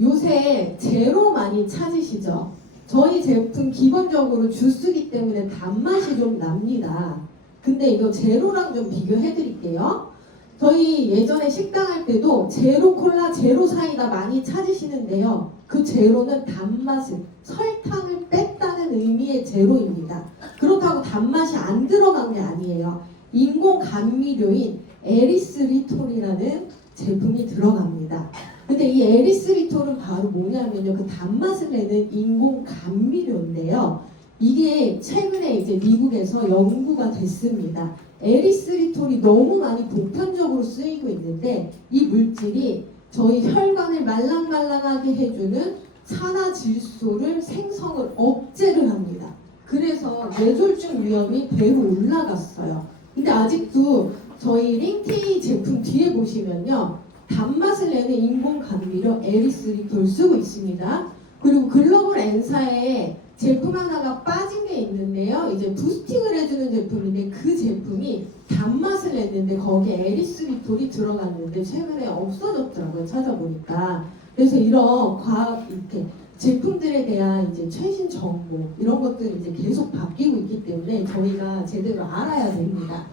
요새 제로 많이 찾으시죠? 저희 제품 기본적으로 주스기 때문에 단맛이 좀 납니다. 근데 이거 제로랑 좀 비교해 드릴게요. 저희 예전에 식당 할 때도 제로 콜라, 제로 사이다 많이 찾으시는데요. 그 제로는 단맛을, 설탕을 뺐다는 의미의 제로입니다. 그렇다고 단맛이 안 들어간 게 아니에요. 인공 감미료인 에리스리톨이라는 제품이 들어갑니다. 근데 이 에리스리톨은 바로 뭐냐면요. 그 단맛을 내는 인공 감미료인데요. 이게 최근에 이제 미국에서 연구가 됐습니다. 에리스리톨이 너무 많이 보편적으로 쓰이고 있는데 이 물질이 저희 혈관을 말랑말랑하게 해주는 산화질소를 생성을 억제를 합니다. 그래서 뇌졸중 위험이 배로 올라갔어요. 근데 아직도 저희 링티 제품 뒤에 보시면요. 단맛을 내는 인공 감미료 에리스리톨 쓰고 있습니다. 그리고 글로벌 N사에 제품 하나가 빠진 게 있는데요. 이제 부스팅을 해주는 제품인데 그 제품이 단맛을 냈는데 거기에 에리스리톨이 들어갔는데 최근에 없어졌더라고요. 찾아보니까. 그래서 이런 과학 이렇게 제품들에 대한 이제 최신 정보 이런 것들이 이제 계속 바뀌고 있기 때문에 저희가 제대로 알아야 됩니다.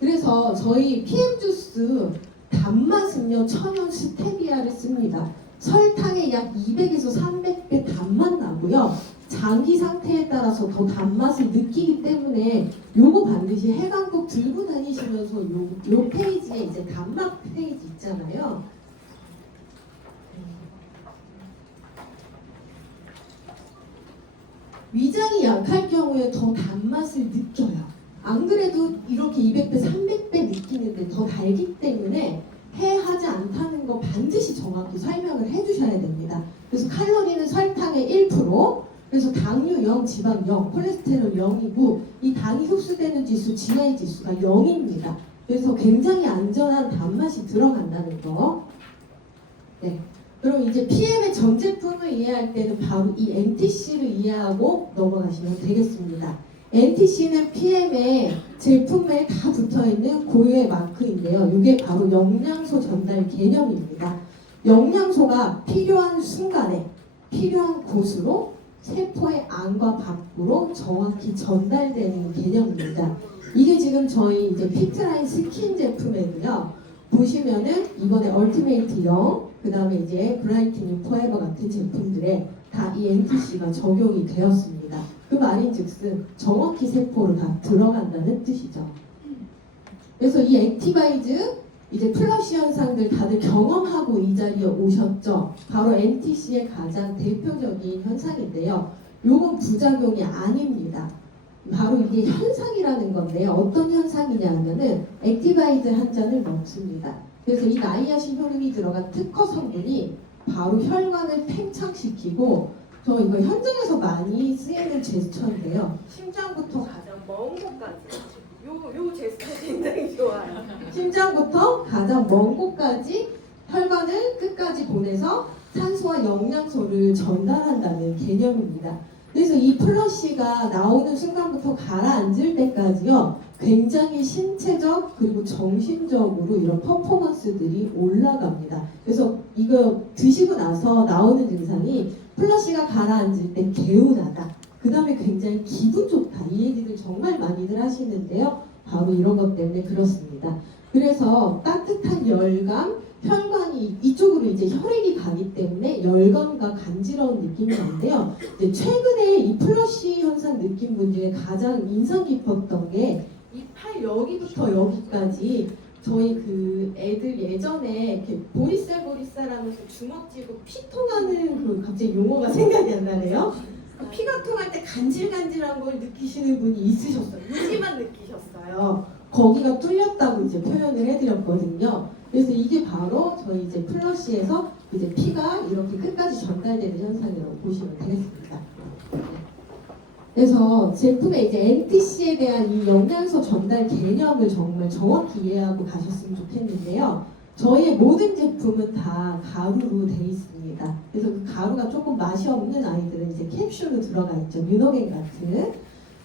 그래서 저희 PM 주스 단맛은요 천연 스테비아를 씁니다. 설탕의 약 200에서 300배 단맛 나고요. 장기 상태에 따라서 더 단맛을 느끼기 때문에 요거 반드시 해당 꼭 들고 다니시면서 요 페이지에 이제 단맛 페이지 있잖아요. 위장이 약할 경우에 더 단맛을 느껴요. 안 그래도 이렇게 200배, 300배 느끼는데 더 달기 때문에 해하지 않다는 거 반드시 정확히 설명을 해주셔야 됩니다. 그래서 칼로리는 설탕의 1%, 그래서 당류 0, 지방 0, 콜레스테롤 0이고 이 당이 흡수되는 지수, GI 지수가 0입니다. 그래서 굉장히 안전한 단맛이 들어간다는 거. 네. 그럼 이제 PM의 전 제품을 이해할 때는 바로 이 NTC를 이해하고 넘어가시면 되겠습니다. NTC는 PM의 제품에 다 붙어있는 고유의 마크인데요. 이게 바로 영양소 전달 개념입니다. 영양소가 필요한 순간에 필요한 곳으로 세포의 안과 밖으로 정확히 전달되는 개념입니다. 이게 지금 저희 이제 피트라인 스킨 제품에도요. 보시면은 이번에 얼티메이트 0, 그 다음에 이제 브라이트닝 포에버 같은 제품들에 다 이 NTC가 적용이 되었습니다. 그 말인즉슨 정확히 세포로 다 들어간다는 뜻이죠. 그래서 이 액티바이즈 이제 플러시 현상들 다들 경험하고 이 자리에 오셨죠. 바로 NTC의 가장 대표적인 현상인데요. 요건 부작용이 아닙니다. 바로 이게 현상이라는 건데요. 어떤 현상이냐 하면은 액티바이즈 한 잔을 먹습니다. 그래서 이 나이아신 효능이 들어간 특허 성분이 바로 혈관을 팽창시키고 저 이거 현장에서 많이 쓰이는 제스처인데요. 심장부터 가장 먼 곳까지 요 제스처 굉장히 좋아요. 심장부터 가장 먼 곳까지 혈관을 끝까지 보내서 산소와 영양소를 전달한다는 개념입니다. 그래서 이 플러시가 나오는 순간부터 가라앉을 때까지요. 굉장히 신체적 그리고 정신적으로 이런 퍼포먼스들이 올라갑니다. 그래서 이거 드시고 나서 나오는 증상이 플러시가 가라앉을 때 개운하다. 그 다음에 굉장히 기분 좋다. 이 얘기들 정말 많이들 하시는데요. 바로 이런 것 때문에 그렇습니다. 그래서 따뜻한 열감, 혈관이 이쪽으로 이제 혈액이 가기 때문에 열감과 간지러운 느낌이 나는데요. 이제 최근에 이 플러시 현상 느낀 분 중에 가장 인상 깊었던 게 이 팔 여기부터 여기까지 저희 그 애들 예전에 이렇게 보리쌀 하면서 주먹 쥐고 피 통하는 그 갑자기 용어가 생각이 안 나네요. 피가 통할 때 간질간질한 걸 느끼시는 분이 있으셨어요. 이지만 느끼셨어요. 거기가 뚫렸다고 이제 표현을 해드렸거든요. 그래서 이게 바로 저희 이제 플러시에서 이제 피가 이렇게 끝까지 전달되는 현상이라고 보시면 되겠습니다. 그래서 제품의 이제 NTC에 대한 이 영양소 전달 개념을 정말 정확히 이해하고 가셨으면 좋겠는데요. 저희의 모든 제품은 다 가루로 되어 있습니다. 그래서 그 가루가 조금 맛이 없는 아이들은 이제 캡슐로 들어가 있죠. 뮤노겐 같은.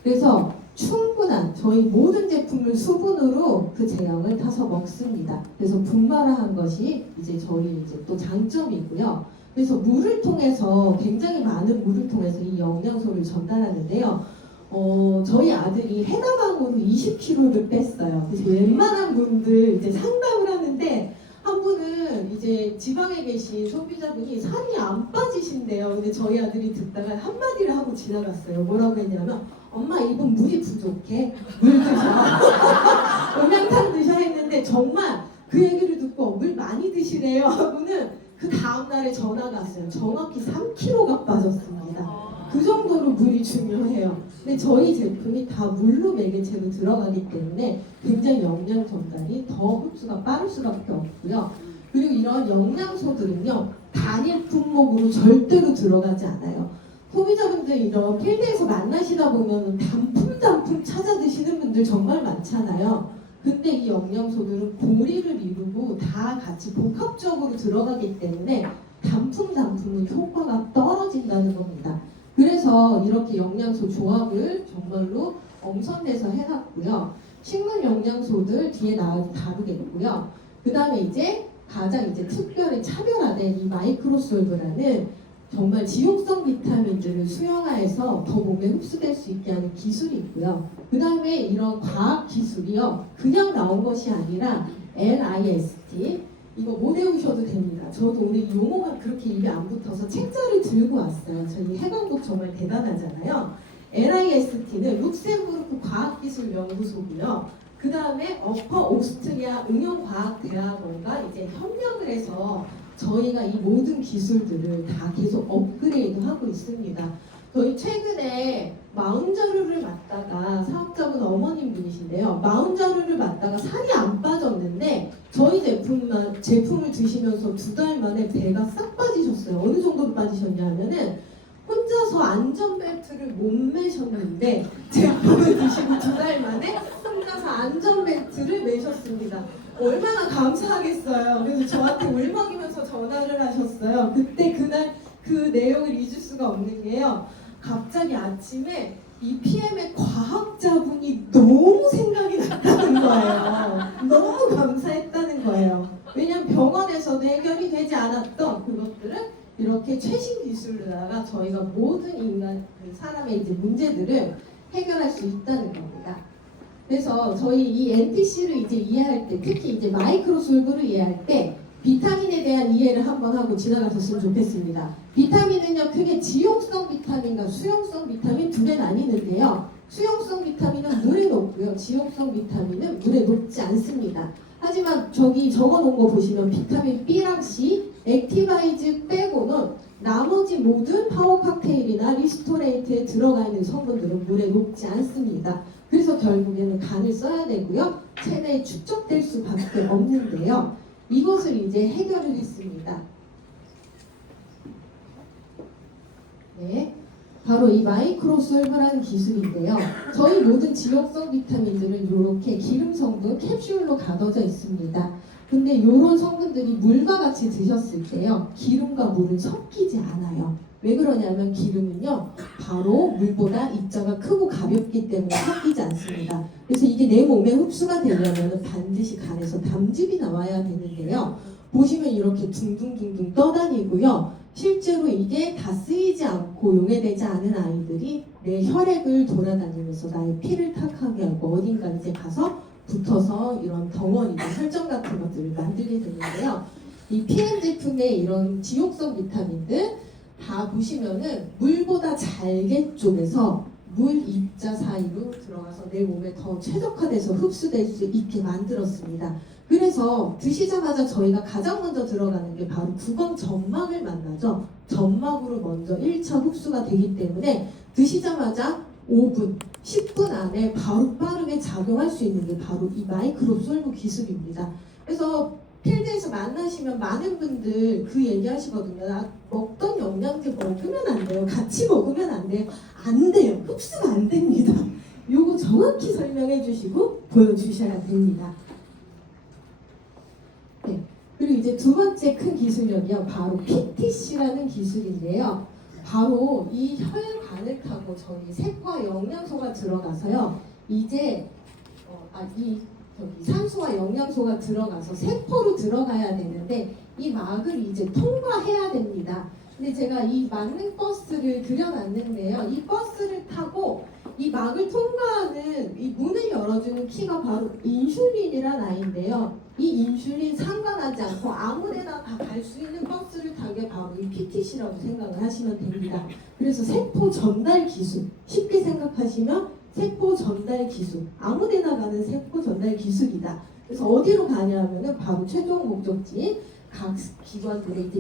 그래서 충분한 저희 모든 제품을 수분으로 그 제형을 타서 먹습니다. 그래서 분말화한 것이 이제 저희 이제 또 장점이고요. 그래서 물을 통해서 굉장히 많은 물을 통해서 이 영양소를 전달하는데요. 저희 아들이 해나방으로 20kg를 뺐어요. 그래서 웬만한 분들 이제 상담을 하는데 한 분은 이제 지방에 계신 소비자분이 살이 안 빠지신대요. 근데 저희 아들이 듣다가 한마디를 하고 지나갔어요. 뭐라고 했냐면 엄마 이분 물이 부족해. 물 드셔. 영양탄 드셔 했는데 정말 그 얘기를 듣고 물 많이 드시래요 하고는 그 다음날에 전화가 왔어요. 정확히 3kg가 빠졌습니다. 그 정도로 물이 중요해요. 근데 저희 제품이 다 물로 매개체로 들어가기 때문에 굉장히 영양 전달이 더 흡수가 빠를 수밖에 없고요. 그리고 이런 영양소들은요, 단일 품목으로 절대로 들어가지 않아요. 소비자분들 이런 필드에서 만나시다 보면 단품 찾아 드시는 분들 정말 많잖아요. 근데 이 영양소들은 고리를 이루고 다 같이 복합적으로 들어가기 때문에 단품은 효과가 떨어진다는 겁니다. 그래서 이렇게 영양소 조합을 정말로 엄선해서 해놨고요. 식물 영양소들 뒤에 다루겠고요. 그 다음에 이제 가장 이제 특별히 차별화된 이 마이크로솔브라는 정말 지용성 비타민들을 수용화해서 더 몸에 흡수될 수 있게 하는 기술이 있고요. 그 다음에 이런 과학 기술이요. 그냥 나온 것이 아니라 NIST 이거 못 외우셔도 됩니다. 저도 오늘 용어가 그렇게 입에 안 붙어서 책자를 들고 왔어요. 저희 해관국 정말 대단하잖아요. NIST는 룩셈부르크 과학기술연구소고요. 그 다음에 어퍼 오스트리아 응용과학대학원과 이제 협력을 해서 저희가 이 모든 기술들을 다 계속 업그레이드하고 있습니다. 저희 최근에 마운자루를 맞다가 사업자분 어머님 분이신데요. 마운자루를 맞다가 살이 안 빠졌는데 저희 제품을 드시면서 2달 만에 배가 싹 빠지셨어요. 어느 정도로 빠지셨냐 하면은 혼자서 안전벨트를 못 매셨는데 제품을 드시고 2달 만에 혼자서 안전벨트를 매셨습니다. 얼마나 감사하겠어요. 그래서 저한테 울먹이면서 전화를 하셨어요. 그날 그 내용을 잊을 수가 없는 게요. 갑자기 아침에 이 PM의 과학자분이 너무 생각이 났다는 거예요. 너무 감사했다는 거예요. 왜냐면 병원에서도 해결이 되지 않았던 그것들을 이렇게 최신 기술로다가 저희가 모든 사람의 이제 문제들을 해결할 수 있다는 겁니다. 그래서 저희 이 NTC를 이제 이해할 때, 특히 이제 마이크로솔브를 이해할 때 비타민에 대한 이해를 한번 하고 지나가셨으면 좋겠습니다. 비타민은요, 크게 지용성 비타민과 수용성 비타민 두 개 나뉘는데요. 수용성 비타민은 물에 녹고요. 지용성 비타민은 물에 녹지 않습니다. 하지만 저기 적어놓은 거 보시면 비타민 B랑 C, 액티바이즈 빼고는 나머지 모든 파워 칵테일이나 리스토레이트에 들어가 있는 성분들은 물에 녹지 않습니다. 그래서 결국에는 간을 써야 되고요. 체내에 축적될 수밖에 없는데요. 이것을 이제 해결을 했습니다. 네, 바로 이 마이크로솔브라는 기술인데요. 저희 모든 지용성 비타민들은 이렇게 기름 성분 캡슐로 가둬져 있습니다. 근데 이런 성분들이 물과 같이 드셨을 때요, 기름과 물은 섞이지 않아요. 왜 그러냐면 기름은요, 바로 물보다 입자가 크고 가볍기 때문에 섞이지 않습니다. 그래서 이게 내 몸에 흡수가 되려면 반드시 간에서 담즙이 나와야 되는데요. 보시면 이렇게 둥둥둥둥 떠다니고요. 실제로 이게 다 쓰이지 않고 용해되지 않은 아이들이 내 혈액을 돌아다니면서 나의 피를 탁하게 하고 어딘가 이제 가서 붙어서 이런 덩어리나 혈전 같은 것들을 만들게 되는데요. 이 PM 제품의 이런 지용성 비타민들 다 보시면은 물보다 잘게 쪽에서 물 입자 사이로 들어가서 내 몸에 더 최적화돼서 흡수될 수 있게 만들었습니다. 그래서 드시자마자 저희가 가장 먼저 들어가는 게 바로 구강 점막을 만나죠. 점막으로 먼저 1차 흡수가 되기 때문에 드시자마자 5분, 10분 안에 바로 빠르게 작용할 수 있는 게 바로 이 마이크로솔브 기술입니다. 그래서 필드에서 만나시면 많은 분들 그 얘기 하시거든요. 먹던 영양제 먹으면 안 돼요. 같이 먹으면 안 돼요. 안 돼요. 흡수가 안 됩니다. 요거 정확히 설명해 주시고 보여주셔야 됩니다. 네. 그리고 이제 두 번째 큰 기술력이요. 바로 PTC라는 기술인데요. 바로 이 혈관을 타고 저희 색과 영양소가 들어가서요. 이제 이 산소와 영양소가 들어가서 세포로 들어가야 되는데 이 막을 이제 통과해야 됩니다. 근데 제가 이 막는 버스를 그려놨는데요. 이 버스를 타고 이 막을 통과하는 이 문을 열어주는 키가 바로 인슐린이란 아이인데요. 이 인슐린 상관하지 않고 아무데나 다 갈 수 있는 버스를 탄 게 바로 이 PTC라고 생각을 하시면 됩니다. 그래서 세포 전달 기술, 쉽게 생각하시면 세포 전달 기술, 아무데나 가는 세포 전달 기술이다. 그래서 어디로 가냐면은 바로 최종 목적지인 각 기관들의 이제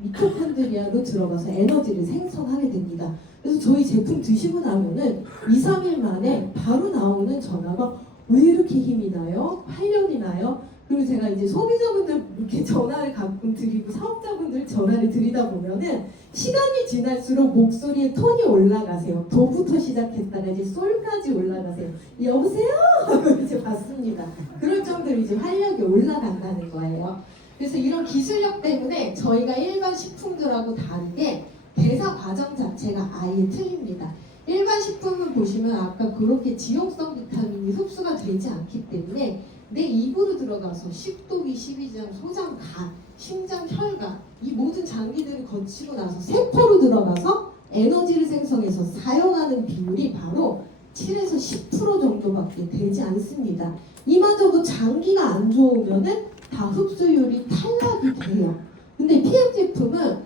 미토콘드리아로 들어가서 에너지를 생성하게 됩니다. 그래서 저희 제품 드시고 나면은 2, 3일 만에 바로 나오는 전화가 왜 이렇게 힘이 나요? 활력이 나요? 그리고 제가 이제 소비자분들 이렇게 전화를 가끔 드리고 사업자분들 전화를 드리다 보면은 시간이 지날수록 목소리의 톤이 올라가세요. 도부터 시작했다가 이제 솔까지 올라가세요. 여보세요? 이제 받습니다. 그럴 정도로 이제 활력이 올라간다는 거예요. 그래서 이런 기술력 때문에 저희가 일반 식품들하고 다르게 대사 과정 자체가 아예 틀립니다. 일반 식품은 보시면 아까 그렇게 지용성 비타민이 흡수가 되지 않기 때문에 내 입으로 들어가서 식도기, 십이장, 소장, 간, 심장, 혈관 이 모든 장기들을 거치고 나서 세포로 들어가서 에너지를 생성해서 사용하는 비율이 바로 7에서 10% 정도밖에 되지 않습니다. 이마저도 장기가 안 좋으면은 다 흡수율이 탈락이 돼요. 근데 PM 제품은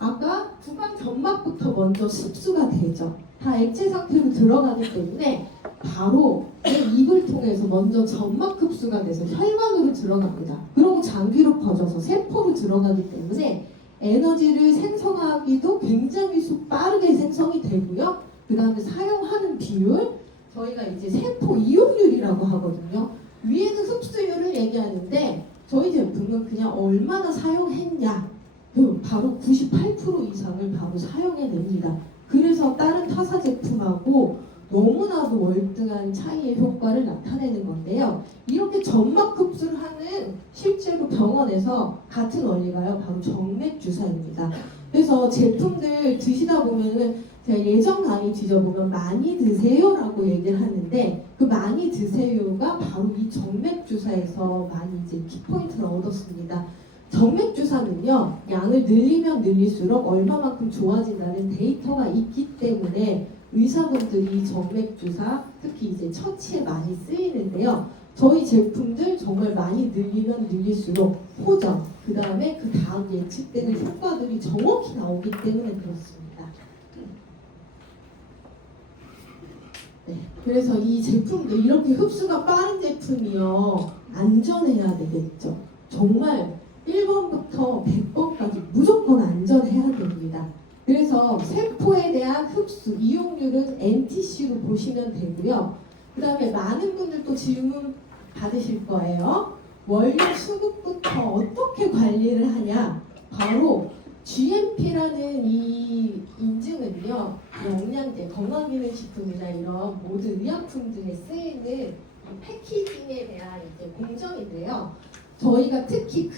아까 구강 점막부터 먼저 흡수가 되죠. 다 액체 상태로 들어가기 때문에 바로 내 입을 통해서 먼저 점막 흡수가 돼서 혈관으로 들어갑니다. 그리고 장기로 퍼져서 세포로 들어가기 때문에 에너지를 생성하기도 굉장히 빠르게 생성이 되고요. 그 다음에 사용하는 비율, 저희가 이제 세포 이용률이라고 하거든요. 위에는 흡수율을 얘기하는데 저희 제품은 그냥 얼마나 사용했냐, 바로 98% 이상을 바로 사용해냅니다. 그래서 다른 타사 제품하고 너무나도 월등한 차이의 효과를 나타내는 건데요. 이렇게 점막 흡수를 하는 실제로 병원에서 같은 원리가요. 바로 정맥 주사입니다. 그래서 제품들 드시다 보면은 제가 예전 강의 뒤져보면 많이 드세요라고 얘기를 하는데 그 많이 드세요가 바로 이 정맥 주사에서 많이 이제 키포인트를 얻었습니다. 정맥 주사는요, 양을 늘리면 늘릴수록 얼마만큼 좋아진다는 데이터가 있기 때문에 의사분들이 정맥 주사, 특히 이제 처치에 많이 쓰이는데요. 저희 제품들 정말 많이 늘리면 늘릴수록 호전, 그 다음에 그 다음 예측되는 효과들이 정확히 나오기 때문에 그렇습니다. 네, 그래서 이 제품들 이렇게 흡수가 빠른 제품이요, 안전해야 되겠죠. 정말 1번부터 100번까지 무조건 안전해야 됩니다. 그래서 세포에 대한 흡수, 이용률은 NTC로 보시면 되고요. 그 다음에 많은 분들 또 질문 받으실 거예요. 원료 수급부터 어떻게 관리를 하냐? 바로 GMP라는 이 인증은요, 영양제, 건강기능식품이나 이런 모든 의약품들에 쓰이는 패키징에 대한 이제 공정인데요. 저희가 특히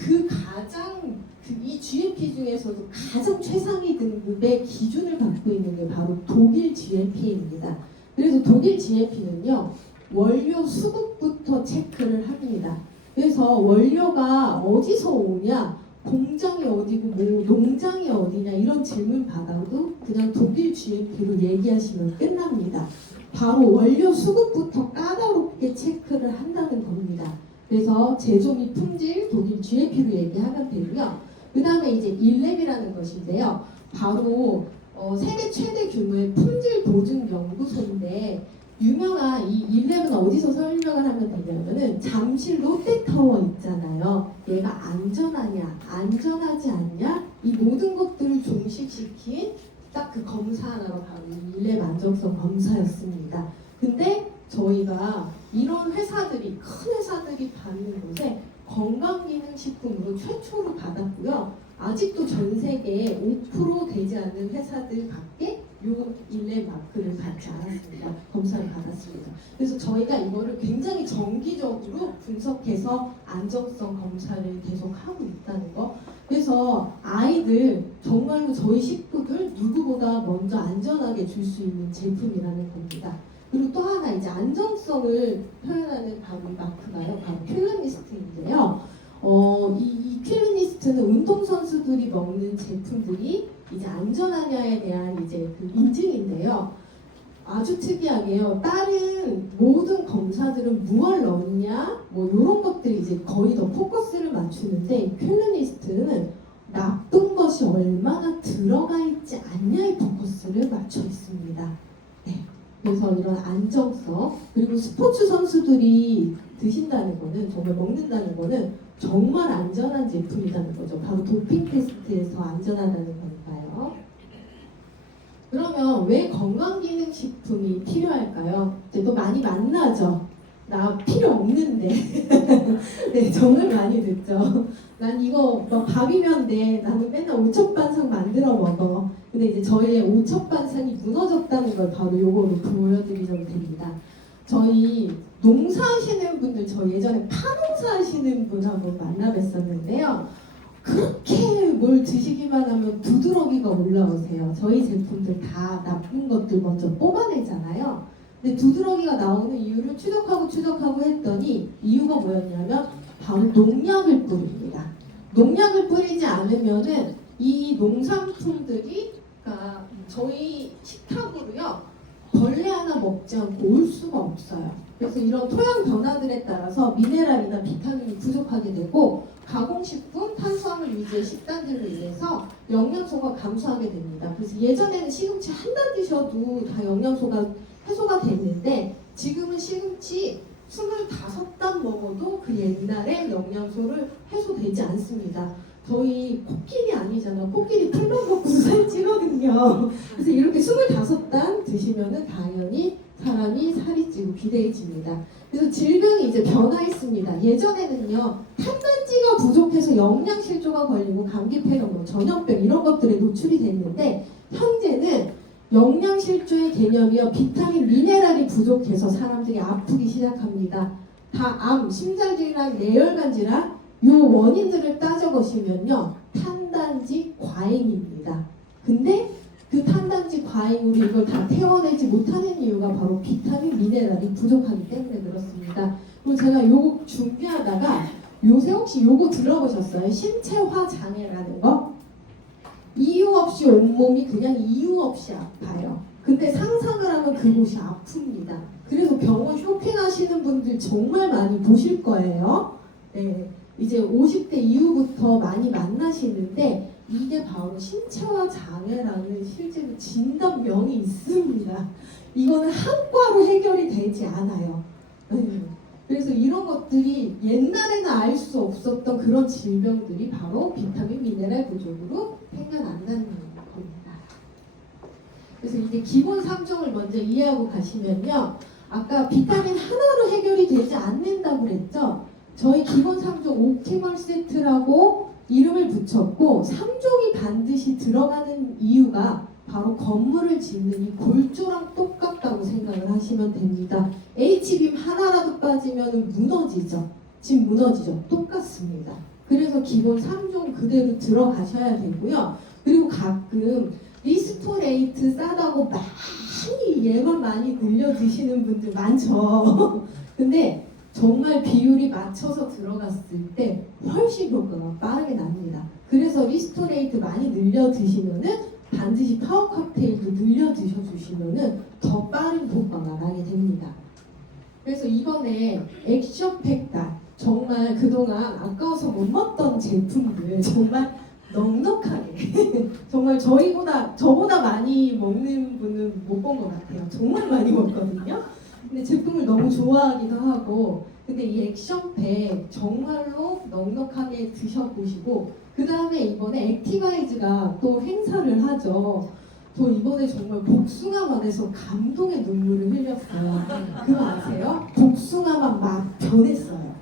이 GMP 중에서도 가장 최상위 등급의 기준을 갖고 있는 게 바로 독일 GMP입니다. 그래서 독일 GMP는요, 원료 수급부터 체크를 합니다. 그래서 원료가 어디서 오냐, 공장이 어디고 뭐 농장이 어디냐 이런 질문 받아도 그냥 독일 GMP로 얘기하시면 끝납니다. 바로 원료 수급부터 까다롭게 체크를 한다는 겁니다. 그래서 제조 및 품질 독일 GMP로 얘기하면 되고요. 그 다음에 이제 일랩이라는 것인데요. 바로 세계 최대 규모의 품질 보증 연구소인데 유명한 이 일랩은 어디서 설명을 하면 되냐면은 잠실 롯데타워 있잖아요. 얘가 안전하냐, 안전하지 않냐 이 모든 것들을 종식시킨 딱 그 검사 하나로 바로 이 일랩 안정성 검사였습니다. 근데 저희가 이런 회사들이 큰 회사들이 받는 곳에 건강기능식품으로 최초로 받았고요. 아직도 전 세계에 5% 되지 않는 회사들밖에 요 일랩 마크를 받지 않았습니다. 검사를 받았습니다. 그래서 저희가 이거를 굉장히 정기적으로 분석해서 안정성 검사를 계속 하고 있다는 거. 그래서 아이들 정말로 저희 식구들 누구보다 먼저 안전하게 줄 수 있는 제품이라는 겁니다. 그리고 또 하나 이제 안정성을 표현하는 바로 이 마크가요. 바로 퀼러니스트인데요. 이 퀼러니스트는 운동선수들이 먹는 제품들이 이제 안전하냐에 대한 이제 그 인증인데요. 아주 특이하게요. 다른 모든 검사들은 무얼 넣느냐, 뭐 이런 것들이 이제 거의 더 포커스를 맞추는데 퀼러니스트는 나쁜 것이 얼마나 들어가 있지 않냐의 포커스를 맞춰 있습니다. 네. 그래서 이런 안정성 그리고 스포츠 선수들이 드신다는 거는 정말 먹는다는 거는 정말 안전한 제품이라는 거죠. 바로 도핑 테스트에서 안전하다는 거니까요. 그러면 왜 건강기능식품이 필요할까요? 이제 또 많이 만나죠. 나 필요 없는데. 네, 정말 많이 듣죠. 난 이거 뭐 밥이면 돼. 나는 맨날 오첩반상 만들어 먹어. 근데 이제 저희의 오첩반상이 무너졌다는 걸 바로 요거로 보여드리면 됩니다. 저희 농사하시는 분들, 저 예전에 파농사 하시는 분 한번 만나 뵀었는데요. 그렇게 뭘 드시기만 하면 두드러기가 올라오세요. 저희 제품들 다 나쁜 것들 먼저 뽑아내잖아요. 근데 두드러기가 나오는 이유를 추적하고 했더니 이유가 뭐였냐면 바로 농약을 뿌립니다. 농약을 뿌리지 않으면은 이 농산품들이 그러니까 저희 식탁으로요 벌레 하나 먹지 않고 올 수가 없어요. 그래서 이런 토양 변화들에 따라서 미네랄이나 비타민이 부족하게 되고 가공식품, 탄수화물 위주의 식단들로 인해서 영양소가 감소하게 됩니다. 그래서 예전에는 시금치 한 단 드셔도 다 영양소가 해소가 됐는데 지금은 시금치 25단 먹어도 그 옛날에 영양소를 해소되지 않습니다. 저희 코끼리 아니잖아. 코끼리 풀만 먹고 살찌거든요. 그래서 이렇게 25단 드시면은 당연히 사람이 살이 찌고 비대해집니다. 그래서 질병이 이제 변화했습니다. 예전에는요 탄단지가 부족해서 영양실조가 걸리고 감기폐렴, 뭐 전염병 이런 것들에 노출이 됐는데 현재는 영양실조의 개념이요 비타민, 미네랄이 부족해서 사람들이 아프기 시작합니다. 다 암, 심장질환, 뇌혈관 질환 요 원인들을 따져보시면요 탄단지 과잉입니다. 근데 그 탄단지 과잉으로 이걸 다 태워내지 못하는 이유가 바로 비타민, 미네랄이 부족하기 때문에 그렇습니다. 그리고 제가 요거 준비하다가 요새 혹시 요거 들어보셨어요? 신체화 장애라는 거? 이유 없이 온몸이 그냥 이유 없이 아파요. 근데 상상을 하면 그곳이 아픕니다. 그래서 병원 쇼핑하시는 분들 정말 많이 보실 거예요. 네, 이제 50대 이후부터 많이 만나시는데 이게 바로 신체화 장애라는 실제로 진단명이 있습니다. 이거는 한과로 해결이 되지 않아요. 네. 그래서 이런 것들이 옛날에는 알 수 없었던 그런 질병들이 바로 비타민, 미네랄 부족으로 생겨난다는 겁니다. 그래서 이제 기본 3종을 먼저 이해하고 가시면요. 아까 비타민 하나로 해결이 되지 않는다고 그랬죠? 저희 기본 3종 옵티멀 세트라고 이름을 붙였고 3종이 반드시 들어가는 이유가 바로 건물을 짓는 이 골조랑 똑같다고 생각을 하시면 됩니다. H빔 하나라도 빠지면 무너지죠. 집 무너지죠. 똑같습니다. 그래서 기본 3종 그대로 들어가셔야 되고요. 그리고 가끔 리스토레이트 싸다고 많이 얘만 많이 늘려 드시는 분들 많죠. 근데 정말 비율이 맞춰서 들어갔을 때 훨씬 효과가 빠르게 납니다. 그래서 리스토레이트 많이 늘려 드시면은 반드시 파워 칵테일도 늘려 드셔주시면은 더 빠른 효과가 나게 됩니다. 그래서 이번에 액션팩다 정말 그동안 아까워서 못 먹던 제품들 정말 넉넉하게 정말 저보다 많이 먹는 분은 못 본 것 같아요. 정말 많이 먹거든요. 근데 제품을 너무 좋아하기도 하고 근데 이 액션팩 정말로 넉넉하게 드셔보시고 그 다음에 이번에 액티바이즈가 또 행사를 하죠. 저 이번에 정말 복숭아맛에서 감동의 눈물을 흘렸어요. 그거 아세요? 복숭아맛 막 변했어요.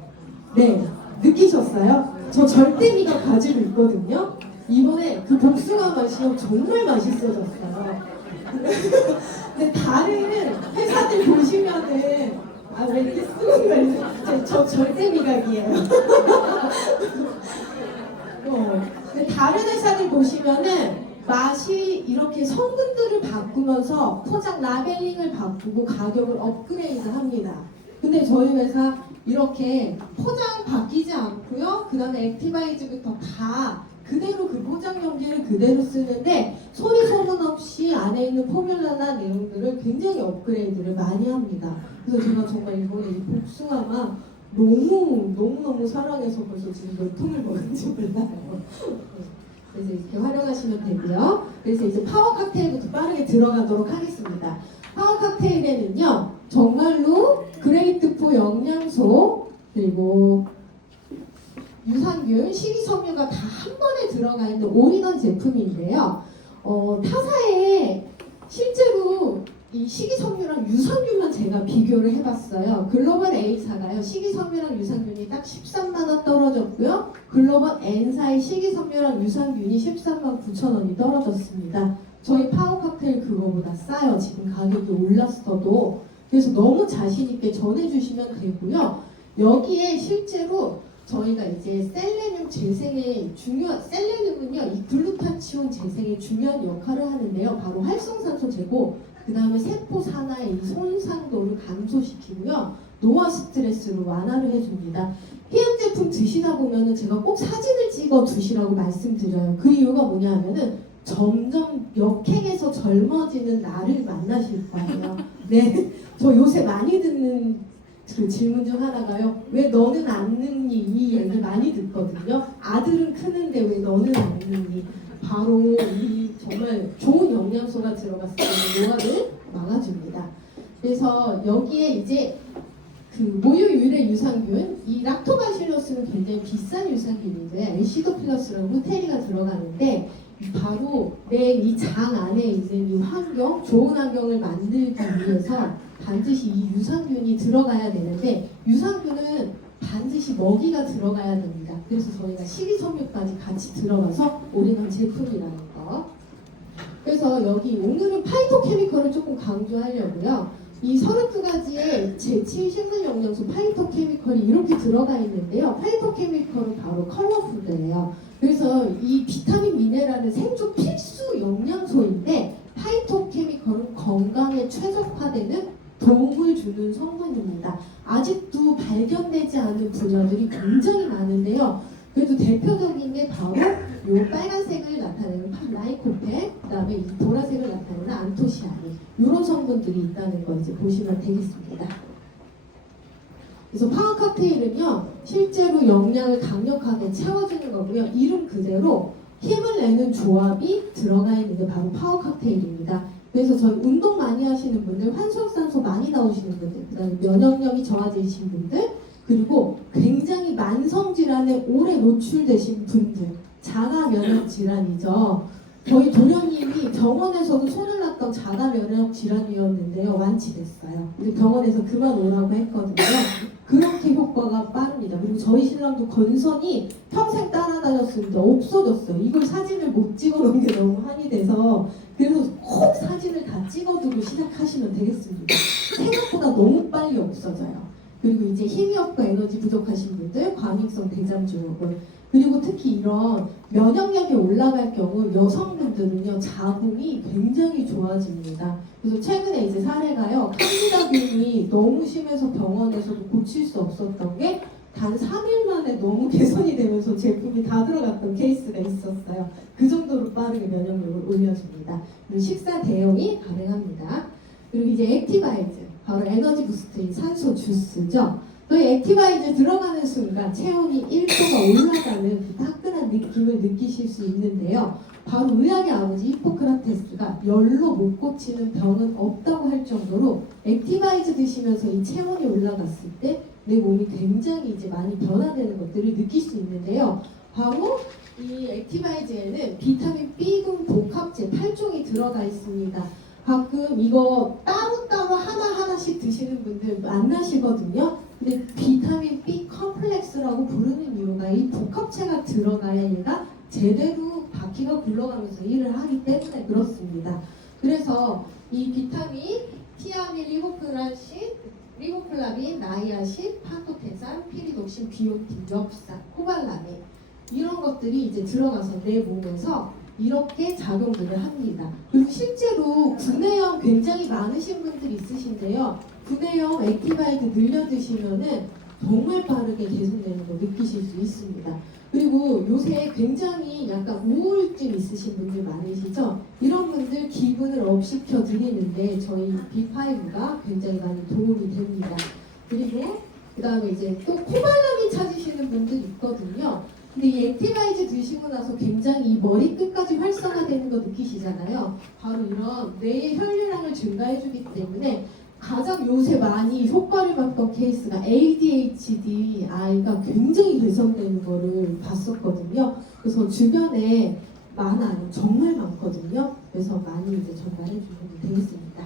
네, 느끼셨어요? 저 절대미가 가지고 있거든요. 이번에 그 복숭아 맛이요 정말 맛있어졌어요. 근데 다른 회사들 보시면은 왜 이렇게 쓰는 거예요? 저 절대 미각이에요. 근데 다른 회사들 보시면은 맛이 이렇게 성분들을 바꾸면서 포장 라벨링을 바꾸고 가격을 업그레이드 합니다. 근데 저희 회사 이렇게 포장 바뀌지 않고요. 그 다음에 액티바이즈부터 다 그대로 그 포장 용기를 그대로 쓰는데 소리 소문 없이 안에 있는 포뮬러나 내용들을 굉장히 업그레이드를 많이 합니다. 그래서 제가 정말 이번에 이 복숭아가 너무 사랑해서 벌써 지금 몇 통을 먹은지 몰라요. 그래서 이렇게 활용하시면 되고요. 그래서 이제 파워 칵테일부터 빠르게 들어가도록 하겠습니다. 파워 칵테일에는요, 정말로 그레이트 4 영양소 그리고 유산균, 식이섬유가 다 한 번에 들어가 있는 올인원 제품인데요. 타사에 실제로 이 식이섬유랑 유산균만 제가 비교를 해봤어요. 글로벌 A사가요. 식이섬유랑 유산균이 딱 13만 원 떨어졌고요. 글로벌 N사의 식이섬유랑 유산균이 13만 9천 원이 떨어졌습니다. 저희 파워 칵테일 그거보다 싸요. 지금 가격이 올랐어도. 그래서 너무 자신 있게 전해주시면 되고요. 여기에 실제로 저희가 이제 셀레늄 재생에 셀레늄은요, 이 글루타치온 재생에 중요한 역할을 하는데요. 바로 활성산소 제고, 그 다음에 세포 산화의 이 손상도를 감소시키고요. 노화 스트레스를 완화를 해줍니다. PM 제품 드시다 보면은 제가 꼭 사진을 찍어 두시라고 말씀드려요. 그 이유가 뭐냐 하면은 점점 역행해서 젊어지는 나를 만나실 거예요. 네, 저 요새 많이 듣는 그 질문 중 하나가요. 왜 너는 안 늙니? 이 얘기 많이 듣거든요. 아들은 크는데 왜 너는 안 늙니? 바로 이 정말 좋은 영양소가 들어갔을 때 노화를 막아줍니다. 그래서 여기에 이제 그 모유 유래 유산균, 이 락토바실러스는 굉장히 비싼 유산균인데 엘시도필러스라고 호테리가 들어가는데 바로 내 이 장 안에 있는 이 환경, 좋은 환경을 만들기 위해서 반드시 이 유산균이 들어가야 되는데 유산균은 반드시 먹이가 들어가야 됩니다. 그래서 저희가 식이섬유까지 같이 들어가서 올인원 제품이라는 거. 그래서 여기 오늘은 파이토케미컬을 조금 강조하려고요. 이 32가지의 제7 식물 영양소 파이토케미컬이 이렇게 들어가 있는데요. 파이토케미컬은 바로 컬러푸드예요. 그래서 이 비타민 미네랄은 생존 필수 영양소인데 파이토케미컬은 건강에 최적화되는 도움을 주는 성분입니다. 아직도 발견되지 않은 분야들이 굉장히 많은데요. 그래도 대표적인 게 바로 이 빨간색을 나타내는 라이코펜, 그 다음에 이 보라색을 나타내는 안토시아닌 이런 성분들이 있다는 거 이제 보시면 되겠습니다. 그래서 파워 칵테일은요, 실제로 영양을 강력하게 채워주는 거고요. 이름 그대로 힘을 내는 조합이 들어가 있는 게 바로 파워 칵테일입니다. 그래서 저희 운동 많이 하시는 분들, 활성산소 많이 나오시는 분들, 그다음에 면역력이 저하되신 분들, 그리고 굉장히 만성 질환에 오래 노출되신 분들, 자가 면역 질환이죠. 저희 도련님이 병원에서도 손을 놨던 자가 면역 질환이었는데요, 완치됐어요. 근데 병원에서 그만 오라고 했거든요. 그렇게 효과가 빠릅니다. 그리고 저희 신랑도 건선이 평생 따라다녔습니다. 없어졌어요. 이걸 사진을 못 찍어놓은 게 너무 한이 돼서 그래서 꼭 사진을 다 찍어두고 시작하시면 되겠습니다. 생각보다 너무 빨리 없어져요. 그리고 이제 힘이 없고 에너지 부족하신 분들, 과민성 대장증후군, 그리고 특히 이런 면역력이 올라갈 경우 여성분들은요, 자궁이 굉장히 좋아집니다. 그래서 최근에 이제 사례가요, 칸디다균이 너무 심해서 병원에서도 고칠 수 없었던 게 단 3일 만에 너무 개선이 되면서 제품이 다 들어갔던 케이스가 있었어요. 그 정도로 빠르게 면역력을 올려줍니다. 그리고 식사 대용이 가능합니다. 그리고 이제 액티바이즈, 바로 에너지 부스트인 산소 주스죠. 또 이 액티바이즈 들어가는 순간 체온이 1도가 올라가는 그 따끈한 느낌을 느끼실 수 있는데요. 바로 의학의 아버지 히포크라테스가 열로 못 고치는 병은 없다고 할 정도로 액티바이즈 드시면서 이 체온이 올라갔을 때 내 몸이 굉장히 이제 많이 변화되는 것들을 느낄 수 있는데요. 바로 이 액티바이즈에는 비타민 B군 복합제 8종이 들어가 있습니다. 가끔 이거 따로따로 하나하나씩 드시는 분들 만나시거든요. 근데 비타민 B 컴플렉스라고 부르는 이유가 이 복합체가 들어가야 얘가 제대로 바퀴가 굴러가면서 일을 하기 때문에 그렇습니다. 그래서 이 비타민, 티아민, 리보플라빈, 나이아신, 판토테산, 피리독신, 비오틴, 엽산, 코발라민 이런 것들이 이제 들어가서 내 몸에서 이렇게 작용들을 합니다. 그리고 실제로 구내염 굉장히 많으신 분들 있으신데요. 구내염 액티바이드 늘려 드시면은 정말 빠르게 개선되는 거 느끼실 수 있습니다. 그리고 요새 굉장히 약간 우울증 있으신 분들 많으시죠? 이런 분들 기분을 업시켜 드리는데 저희 B5가 굉장히 많이 도움이 됩니다. 그리고 그 다음에 이제 또 코발람이 찾으시는 분들 있거든요. 근데 이 액티바이즈 드시고 나서 굉장히 이 머리끝까지 활성화되는 거 느끼시잖아요. 바로 이런 뇌의 혈류량을 증가해주기 때문에 가장 요새 많이 효과를 봤던 케이스가 ADHD 아이가 굉장히 개선되는 거를 봤었거든요. 그래서 주변에 많아요. 정말 많거든요. 그래서 많이 이제 전달해 주시면 되겠습니다.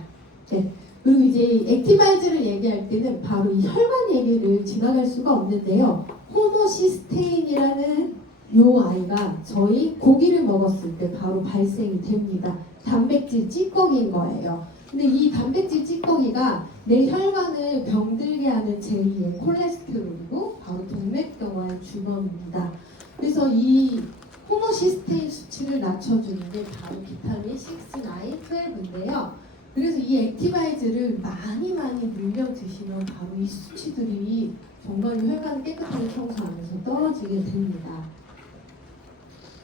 네. 그리고 이제 액티바이즈를 얘기할 때는 바로 이 혈관 얘기를 지나갈 수가 없는데요. 호모시스테인이라는 요 아이가 저희 고기를 먹었을 때 바로 발생이 됩니다. 단백질 찌꺼기인 거예요. 근데 이 단백질 찌꺼기가 내 혈관을 병들게 하는 제2의 콜레스테롤이고 바로 동맥경화의 주범입니다. 그래서 이 호모시스테인 수치를 낮춰주는 게 바로 비타민 6, 9, 12인데요. 그래서 이 액티바이즈를 많이 늘려 드시면 바로 이 수치들이 정말 혈관을 깨끗하게 청소하면서 떨어지게 됩니다.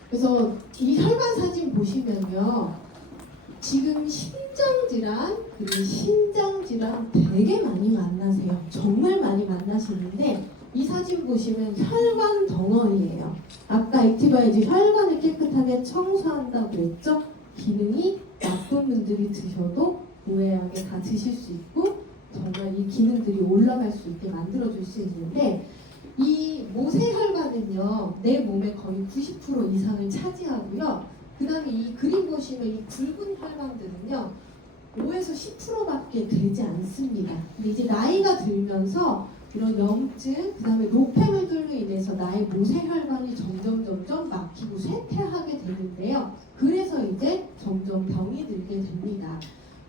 그래서 이 혈관 사진 보시면요. 지금 심장질환 그리고 신장질환 되게 많이 만나세요. 정말 많이 만나시는데 이 사진 보시면 혈관 덩어리예요. 아까 액티바이즈 혈관을 깨끗하게 청소한다고 그랬죠? 기능이 나쁜 분들이 드셔도 무해하게 다 드실 수 있고 정말 이 기능들이 올라갈 수 있게 만들어줄 수 있는데 이 모세혈관은요 내 몸의 거의 90% 이상을 차지하고요. 그 다음에 이 그림 보시면 이 굵은 혈관들은요 5에서 10%밖에 되지 않습니다. 근데 이제 나이가 들면서 이런 염증, 그 다음에 노폐물들로 인해서 나의 모세혈관이 점점 막히고 쇠퇴하게 되는데요. 그래서 이제 점점 병이 들게 됩니다.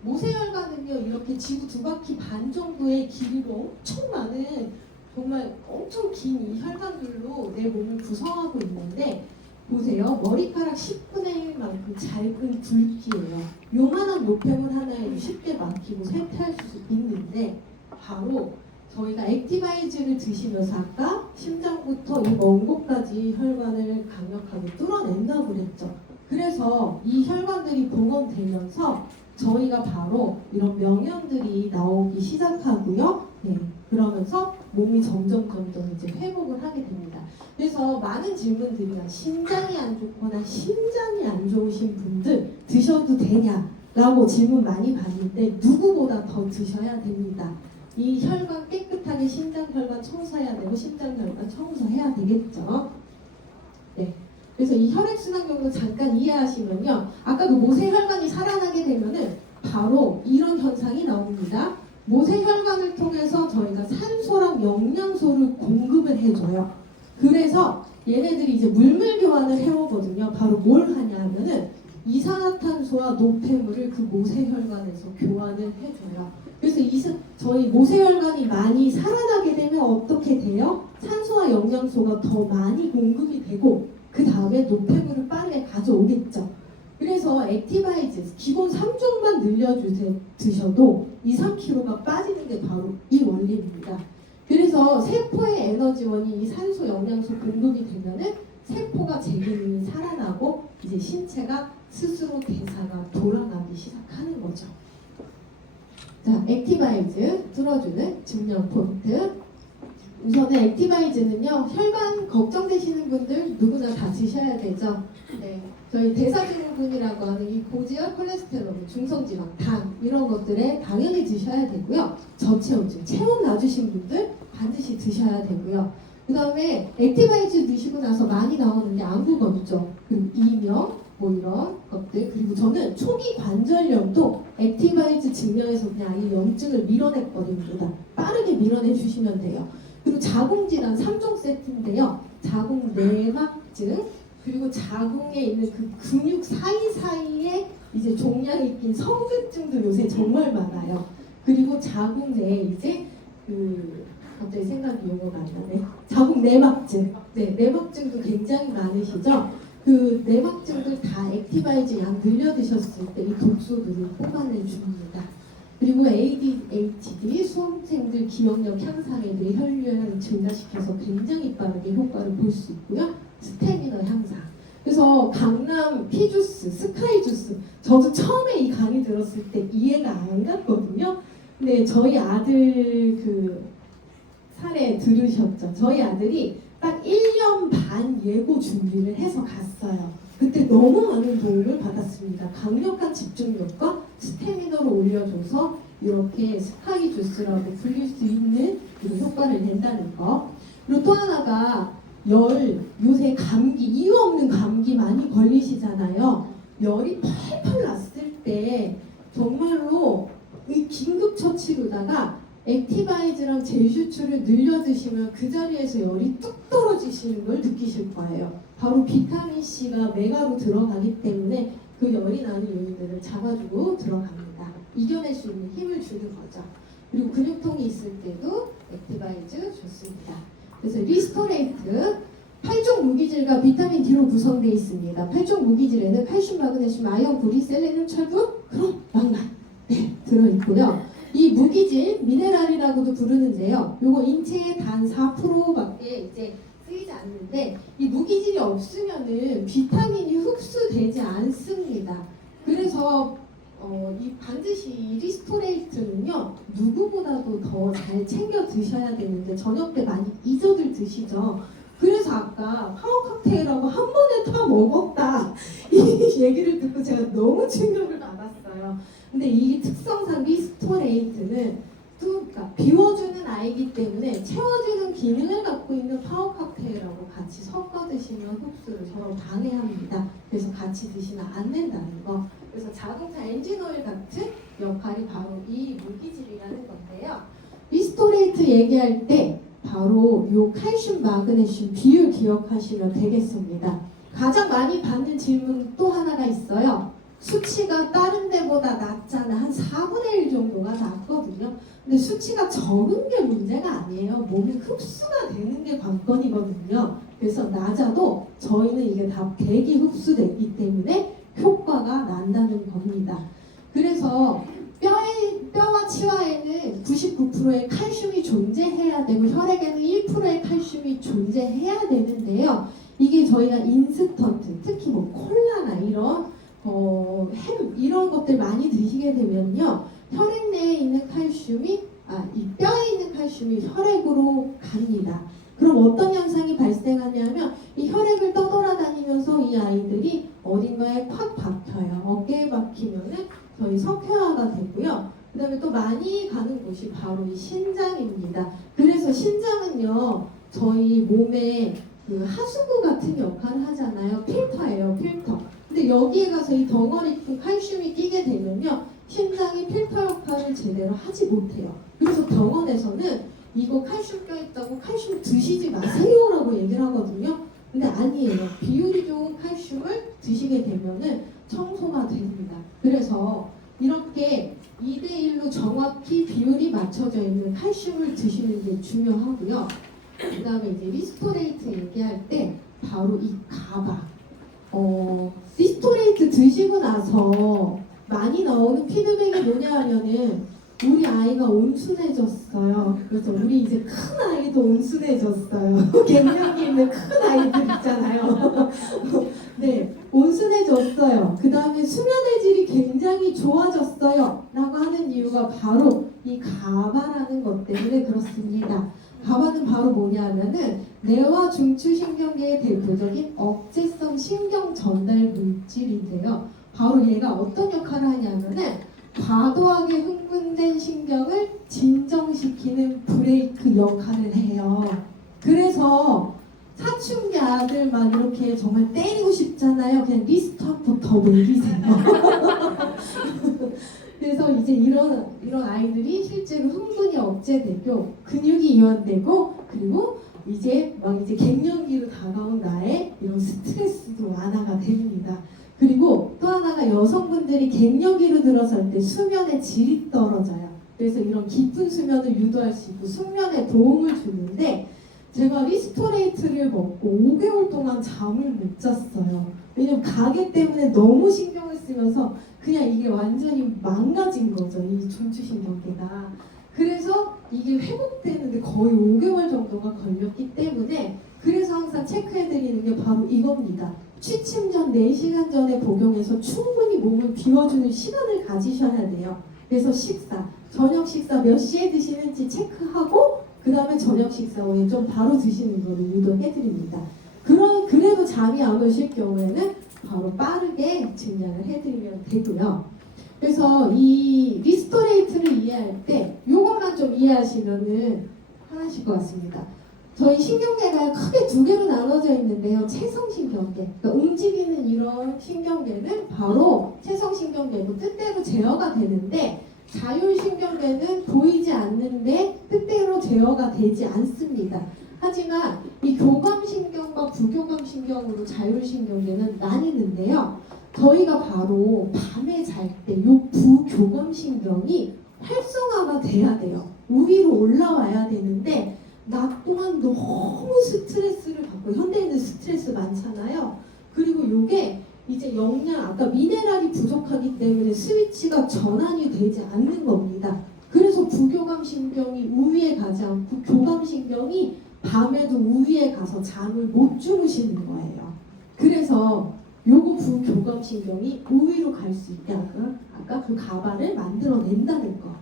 모세혈관은요 이렇게 지구 2바퀴 반 정도의 길이로 엄청 많은 정말 엄청 긴 이 혈관들로 내 몸을 구성하고 있는데 보세요. 머리카락 10분의 1만큼 작은 굵기예요. 요만한 노폐물 하나에 쉽게 막히고 쇠퇴할 수 있는데 바로 저희가 액티바이즈를 드시면서 아까 심장부터 이 먼 곳까지 혈관을 강력하게 뚫어낸다고 그랬죠. 그래서 이 혈관들이 복원되면서 저희가 바로 이런 명형들이 나오기 시작하고요. 네, 그러면서 몸이 점점 이제 회복을 하게 됩니다. 그래서 많은 질문들이요. 심장이 안 좋거나 심장이 안 좋으신 분들 드셔도 되냐라고 질문 많이 받는데 누구보다 더 드셔야 됩니다. 이 혈관 깨끗하게 심장 혈관 청소해야 되고 심장 혈관 청소해야 되겠죠. 네. 그래서 이 혈액순환 경로 잠깐 이해하시면요. 아까 그 모세혈관이 살아나게 되면은 바로 이런 현상이 나옵니다. 모세혈관을 통해서 저희가 산소랑 영양소를 공급을 해줘요. 그래서 얘네들이 이제 물물 교환을 해오거든요. 바로 뭘 하냐 하면은 이산화탄소와 노폐물을 그 모세혈관에서 교환을 해줘요. 그래서 저희 모세혈관이 많이 살아나게 되면 어떻게 돼요? 산소와 영양소가 더 많이 공급이 되고 그 다음에 노폐물을 빠르게 가져오겠죠. 그래서 액티바이즈 기본 3종만 드셔도 2, 3kg가 빠지는 게 바로 이 원리입니다. 그래서 세포의 에너지원이 이 산소, 영양소 공급이 되면은 세포가 재기능이 살아나고 이제 신체가 스스로 대사가 돌아가기 시작하는 거죠. 자, 액티바이즈 뚫어주는 증명 포인트. 우선은 액티바이즈는요, 혈관 걱정되시는 분들 누구나 다 드셔야 되죠. 네, 저희 대사증후군이라고 하는 이 고지혈 콜레스테롤, 중성지방, 당 이런 것들에 당연히 드셔야 되고요. 저체온증, 체온 낮으신 분들 반드시 드셔야 되고요. 그 다음에 액티바이즈 드시고 나서 많이 나오는 게 안구건조, 그리고 이명, 뭐 이런 것들. 그리고 저는 초기 관절염도 액티바이즈 증명해서 그냥 이 염증을 밀어내버립니다. 빠르게 밀어내 주시면 돼요. 그리고 자궁질환 3종 세트인데요. 자궁 내막증, 그리고 자궁에 있는 그 근육 사이사이에 이제 종양이 낀 성근증도 요새 정말 많아요. 그리고 자궁 내에 이제 갑자기 생각이 용어가 안 나네. 자궁 내막증. 네, 내막증도 굉장히 많으시죠. 그 내막증들 다 액티바이즈 약 늘려 드셨을 때 이 독소들을 뽑아내 줍니다. 그리고 ADHD, 수험생들 기억력 향상에 혈류량을 증가시켜서 굉장히 빠르게 효과를 볼 수 있고요. 스태미너 향상. 그래서 강남 피주스, 스카이주스, 저도 처음에 이 강의 들었을 때 이해가 안 갔거든요. 근데 저희 아들 그 사례 들으셨죠? 저희 아들이 딱 1년 반 예고 준비를 해서 갔어요. 그때 너무 많은 도움을 받았습니다. 강력한 집중력과 스태미너를 올려줘서 이렇게 스카이 주스라고 불릴 수 있는 이런 효과를 낸다는 거. 그리고 또 하나가 요새 감기, 이유 없는 감기 많이 걸리시잖아요. 열이 펄펄 났을 때 정말로 이 긴급처치로다가 액티바이즈랑 젤슈츠를 늘려 드시면 그 자리에서 열이 뚝 떨어지시는 걸 느끼실 거예요. 바로 비타민C가 메가로 들어가기 때문에 그 열이 나는 요인들을 잡아주고 들어갑니다. 이겨낼 수 있는 힘을 주는 거죠. 그리고 근육통이 있을 때도 액티바이즈 좋습니다. 그래서 리스토레이트 8종 무기질과 비타민 D로 구성되어 있습니다. 8종 무기질에는 칼슘, 마그네슘, 아연, 구리, 셀레늄, 철분, 크롬, 망간 들어있고요. 이 무기질, 미네랄이라고도 부르는데요. 요거 인체의 단 4%밖에 이제 쓰이지 않는데 이 무기질이 없으면은 비타민이 흡수되지 않습니다. 그래서 이 반드시 리스토레이트는요 누구보다도 더 잘 챙겨 드셔야 되는데 저녁 때 많이 잊어들 드시죠. 그래서 아까 파워 칵테일하고 한 번에 다 먹었다 이 얘기를 듣고 제가 너무 충격을 받았어요. 근데 이 특성상 리스토레이트는 그러니까 비워주는 아이기 때문에 채워주는 기능을 갖고 있는 파워 칵테일하고 같이 섞어 드시면 흡수를 서로 방해합니다. 그래서 같이 드시면 안 된다는 거. 그래서 자동차 엔진오일 같은 역할이 바로 이 무기질이라는 건데요. 리스토레이트 얘기할 때 바로 요 칼슘, 마그네슘 비율 기억하시면 되겠습니다. 가장 많이 받는 질문 또 하나가 있어요. 수치가 다른 데보다 낮잖아. 한 4분의 1 정도가 낮거든요. 근데 수치가 적은 게 문제가 아니에요. 몸에 흡수가 되는 게 관건이거든요. 그래서 낮아도 저희는 이게 다 백이 흡수되기 때문에 효과가 난다는 겁니다. 그래서 뼈와 치와에는 99%의 칼슘이 존재해야 되고 혈액에는 1%의 칼슘이 존재해야 되는데요. 이게 저희가 인스턴트, 특히 뭐 콜라나 이런 햄 이런 것들 많이 드시게 되면요. 혈액 내에 있는 칼슘이 이 뼈에 있는 칼슘이 혈액으로 갑니다. 그럼 어떤 현상이 발생하냐면 이 혈액을 떠돌아다니면서 이 아이들이 어딘가에 콱 박혀요. 어깨에 박히면은 저희 석회화가 되고요. 그 다음에 또 많이 가는 곳이 바로 이 신장입니다. 그래서 신장은요, 저희 몸에 그 하수구 같은 역할을 하잖아요. 필터예요, 필터. 근데 여기에 가서 이 덩어리 큰 칼슘이 끼게 되면요, 신장이 필터 역할을 제대로 하지 못해요. 그래서 병원에서는 이거 칼슘 껴있다고 칼슘 드시지 마세요라고 얘기를 하거든요. 근데 아니에요. 비율이 좋은 칼슘을 드시게 되면은 청소가 됩니다. 그래서 이렇게 2대1로 정확히 비율이 맞춰져 있는 칼슘을 드시는 게 중요하고요. 그 다음에 이제 리스토레이트 얘기할 때 바로 이 가바. 리스토레이트 드시고 나서 많이 나오는 피드백이 뭐냐 하면은 우리 아이가 온순해졌어요. 그래서 우리 이제 큰 아이도 온순해졌어요. 갱년기 있는 큰 아이들 있잖아요. 네, 온순해졌어요. 그 다음에 수면의 질이 굉장히 좋아졌어요. 라고 하는 이유가 바로 이 가바라는 것 때문에 그렇습니다. 가바는 바로 뭐냐 하면은 뇌와 중추신경계의 대표적인 억제성 신경 전달 물질인데요. 바로 얘가 어떤 역할을 하냐면은 과도하게 흥분된 신경을 진정시키는 브레이크 역할을 해요. 그래서 사춘기 아들 막 이렇게 정말 때리고 싶잖아요. 그냥 리스트 한 번 더 내리세요. 그래서 이제 이런 아이들이 실제로 흥분이 억제되고 근육이 이완되고 그리고 이제 갱년기로 다가온 나의 이런 스트레스도 완화가 됩니다. 그리고 또 하나가 여성분들이 갱년기로 들어설 때 수면의 질이 떨어져요. 그래서 이런 깊은 수면을 유도할 수 있고 숙면에 도움을 주는데 제가 리스토레이트를 먹고 5개월 동안 잠을 못 잤어요. 왜냐면 가게 때문에 너무 신경을 쓰면서 그냥 이게 완전히 망가진 거죠. 이 중추신경계가. 그래서 이게 회복되는데 거의 5개월 정도가 걸렸기 때문에 그래서 항상 체크해드리는 게 바로 이겁니다. 취침 전 4시간 전에 복용해서 충분히 몸을 비워주는 시간을 가지셔야 돼요. 그래서 식사, 저녁 식사 몇 시에 드시는지 체크하고 그 다음에 저녁 식사 후에 좀 바로 드시는 거를 유도해드립니다. 그래도 잠이 안 오실 경우에는 바로 빠르게 증량을 해드리면 되고요. 그래서 이 리스토레이트를 이해할 때 이것만 좀 이해하시면은 편하실 것 같습니다. 저희 신경계가 크게 2개로 나눠져 있는데요. 체성신경계, 그러니까 움직이는 이런 신경계는 바로 체성신경계고 뜻대로 제어가 되는데 자율신경계는 보이지 않는데 뜻대로 제어가 되지 않습니다. 하지만 이 교감신경과 부교감신경으로 자율신경계는 나뉘는데요. 저희가 바로 밤에 잘 때 이 부교감신경이 활성화가 돼야 돼요. 위로 올라와야 되는데 낮 동안 너무 스트레스를 받고 현대인은 스트레스 많잖아요. 그리고 이게 이제 영양 아까 미네랄이 부족하기 때문에 스위치가 전환이 되지 않는 겁니다. 그래서 부교감신경이 우위에 가지 않고 교감신경이 밤에도 우위에 가서 잠을 못 주무시는 거예요. 그래서 요거 부교감신경이 우위로 갈 수 있게 아까 그 가발을 만들어낸다는 거.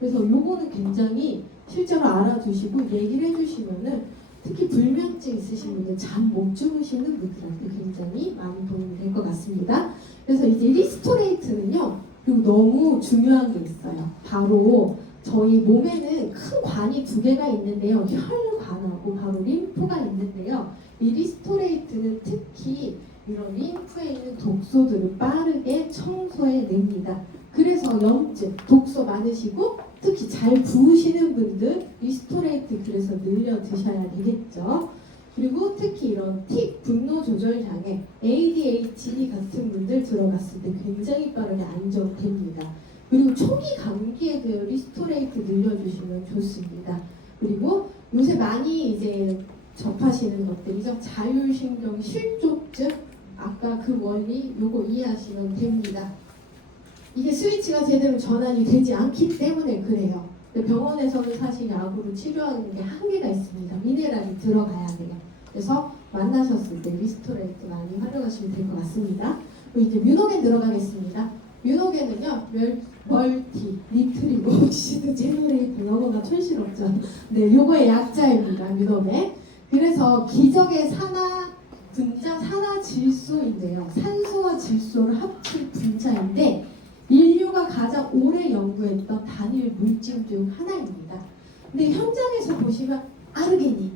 그래서 요거는 굉장히 실제로 알아두시고 얘기를 해주시면은 특히 불면증 있으신 분들 잠 못 주무시는 분들한테 굉장히 많이 도움이 될 것 같습니다. 그래서 이제 리스토레이트는요. 그리고 너무 중요한 게 있어요. 바로 저희 몸에는 큰 관이 2개가 있는데요. 혈관하고 바로 림프가 있는데요. 이 리스토레이트는 특히 이런 림프에 있는 독소들을 빠르게 청소해냅니다. 그래서 염증, 독소 많으시고 특히 잘 부으시는 분들 리스토레이트 그래서 늘려 드셔야 되겠죠. 그리고 특히 이런 틱, 분노 조절 장애, ADHD 같은 분들 들어갔을 때 굉장히 빠르게 안정됩니다. 그리고 초기 감기에도 리스토레이트 늘려주시면 좋습니다. 그리고 요새 많이 이제 접하시는 것들이죠. 자율신경 실조증, 아까 그 원리 요거 이해하시면 됩니다. 이게 스위치가 제대로 전환이 되지 않기 때문에 그래요. 병원에서는 사실 약으로 치료하는 게 한계가 있습니다. 미네랄이 들어가야 돼요. 그래서 만나셨을 때 리스토레이트 많이 활용하시면 될 것 같습니다. 그리고 이제 뮤노겐 들어가겠습니다. 뮤노겐은요, 멀티, 리트리고, 시드, 제너레이트 영어가 촌스럽죠. 네, 요거의 약자입니다. 뮤노겐. 그래서 기적의 분자 산화질소인데요. 산소와 질소를 합친 분자인데 인류가 가장 오래 연구했던 단일 물질 중 하나입니다. 근데 현장에서 보시면 아르기닌,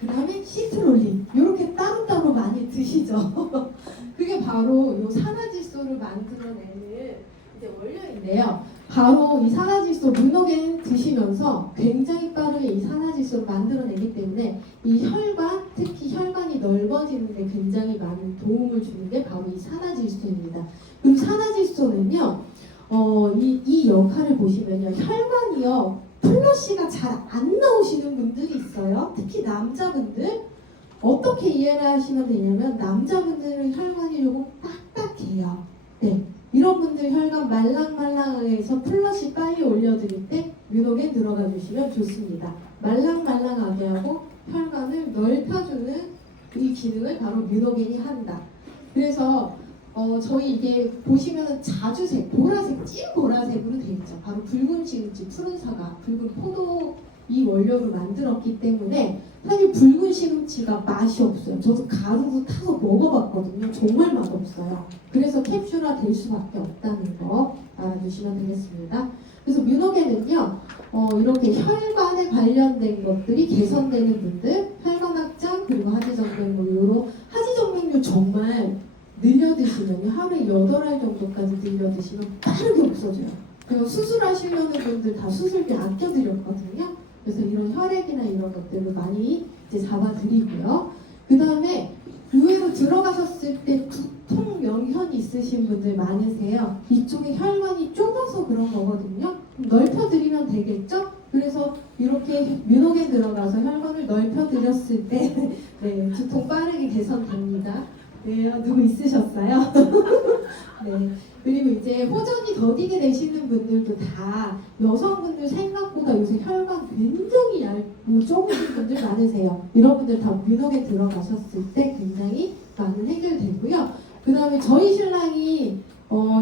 그 다음에 시트롤린 이렇게 따로따로 많이 드시죠. 그게 바로 이 산화질소를 만들어내는 이제 원료인데요. 바로 이 산화질소 뮤노겐 드시면서 굉장히 빠르게 이 산화질소를 만들어내기 때문에 이 혈관, 특히 혈관이 넓어지는 데 굉장히 많은 도움을 주는 게 바로 이 산화질소입니다. 그리고 산화질소는요. 이 역할을 보시면요. 혈관이요. 플러시가 잘 안 나오시는 분들이 있어요. 특히 남자분들. 어떻게 이해를 하시면 되냐면 남자분들은 혈관이 조금 딱딱해요. 네. 이런 분들 혈관 말랑말랑하게 해서 플러시 빨리 올려드릴 때 뮤노겐 들어가 주시면 좋습니다. 말랑말랑하게 하고 혈관을 넓혀주는 이 기능을 바로 뮤노겐이 한다. 그래서 저희 이게 보시면은 자주색, 보라색, 찐 보라색으로 되어 있죠. 바로 붉은 시금치, 푸른 사과, 붉은 포도 이 원료로 만들었기 때문에 사실 붉은 시금치가 맛이 없어요. 저도 가루로 타서 먹어봤거든요. 정말 맛없어요. 그래서 캡슐화 될 수밖에 없다는 거 알아두시면 되겠습니다. 그래서 뮤노겐은요, 이렇게 혈관에 관련된 것들이 개선되는 분들, 혈관 확장 그리고 하지정맥류, 하지정맥류 정말 늘려 드시면요, 하루에 8알 정도까지 늘려 드시면 빠르게 없어져요. 그리고 수술하시려는 분들 다 수술비 아껴드렸거든요. 그래서 이런 혈액이나 이런 것들을 많이 이제 잡아드리고요. 그 다음에 의외로 들어가셨을 때 두통 명현 있으신 분들 많으세요. 이쪽에 혈관이 좁아서 그런 거거든요. 넓혀드리면 되겠죠? 그래서 이렇게 뮤노겐 들어가서 혈관을 넓혀드렸을 때 네, 두통 빠르게 개선됩니다. 네, 누구 있으셨어요? 네. 그리고 이제 호전이 더디게 되시는 분들도 다 여성분들 생각보다 요새 혈관 굉장히 얇고 좁으신 분들 많으세요. 이런 분들 다 뮤노겐 들어가셨을 때 굉장히 많은 해결되고요. 그 다음에 저희 신랑이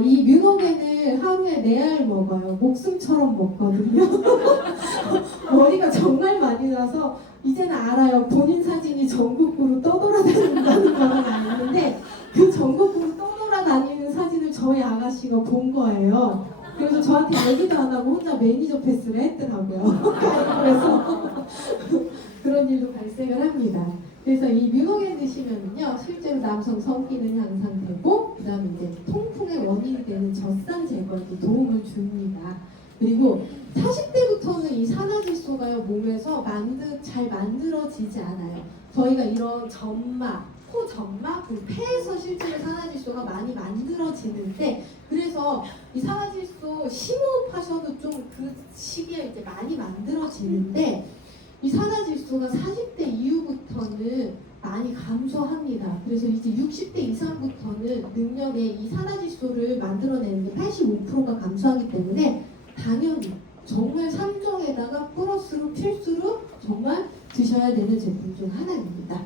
이 뮤노겐을 하루에 4알 먹어요. 목숨처럼 먹거든요. 머리가 정말 많이 나서 이제는 알아요. 본인 사진이 전국구로 떠돌아다닌다는 건 아는데 그 전국구로 떠돌아다니는 사진을 저희 아가씨가 본 거예요. 그래서 저한테 얘기도 안 하고 혼자 매니저 패스를 했더라고요. 그래서 그런 일도 발생을 합니다. 그래서 이 뮤노겐 드시면요 실제로 남성 성기는 향상되고 그 다음에 이제 통풍의 원인이 되는 젖산 제거에도 도움을 줍니다. 그리고 40대부터는 이 산화질소가요 몸에서 잘 만들어지지 않아요. 저희가 이런 점막, 코 점막, 그리고 폐에서 실제로 산화질소가 많이 만들어지는데 그래서 이 산화질소 심호흡하셔도 좀 그 시기에 이제 많이 만들어지는데 이 산화질소가 40대 이후부터는 많이 감소합니다. 그래서 이제 60대 이상부터는 능력에 이 산화질소를 만들어내는 게 85%가 감소하기 때문에 당연히 정말 3종에다가 플러스로 필수로 정말 드셔야 되는 제품 중 하나입니다.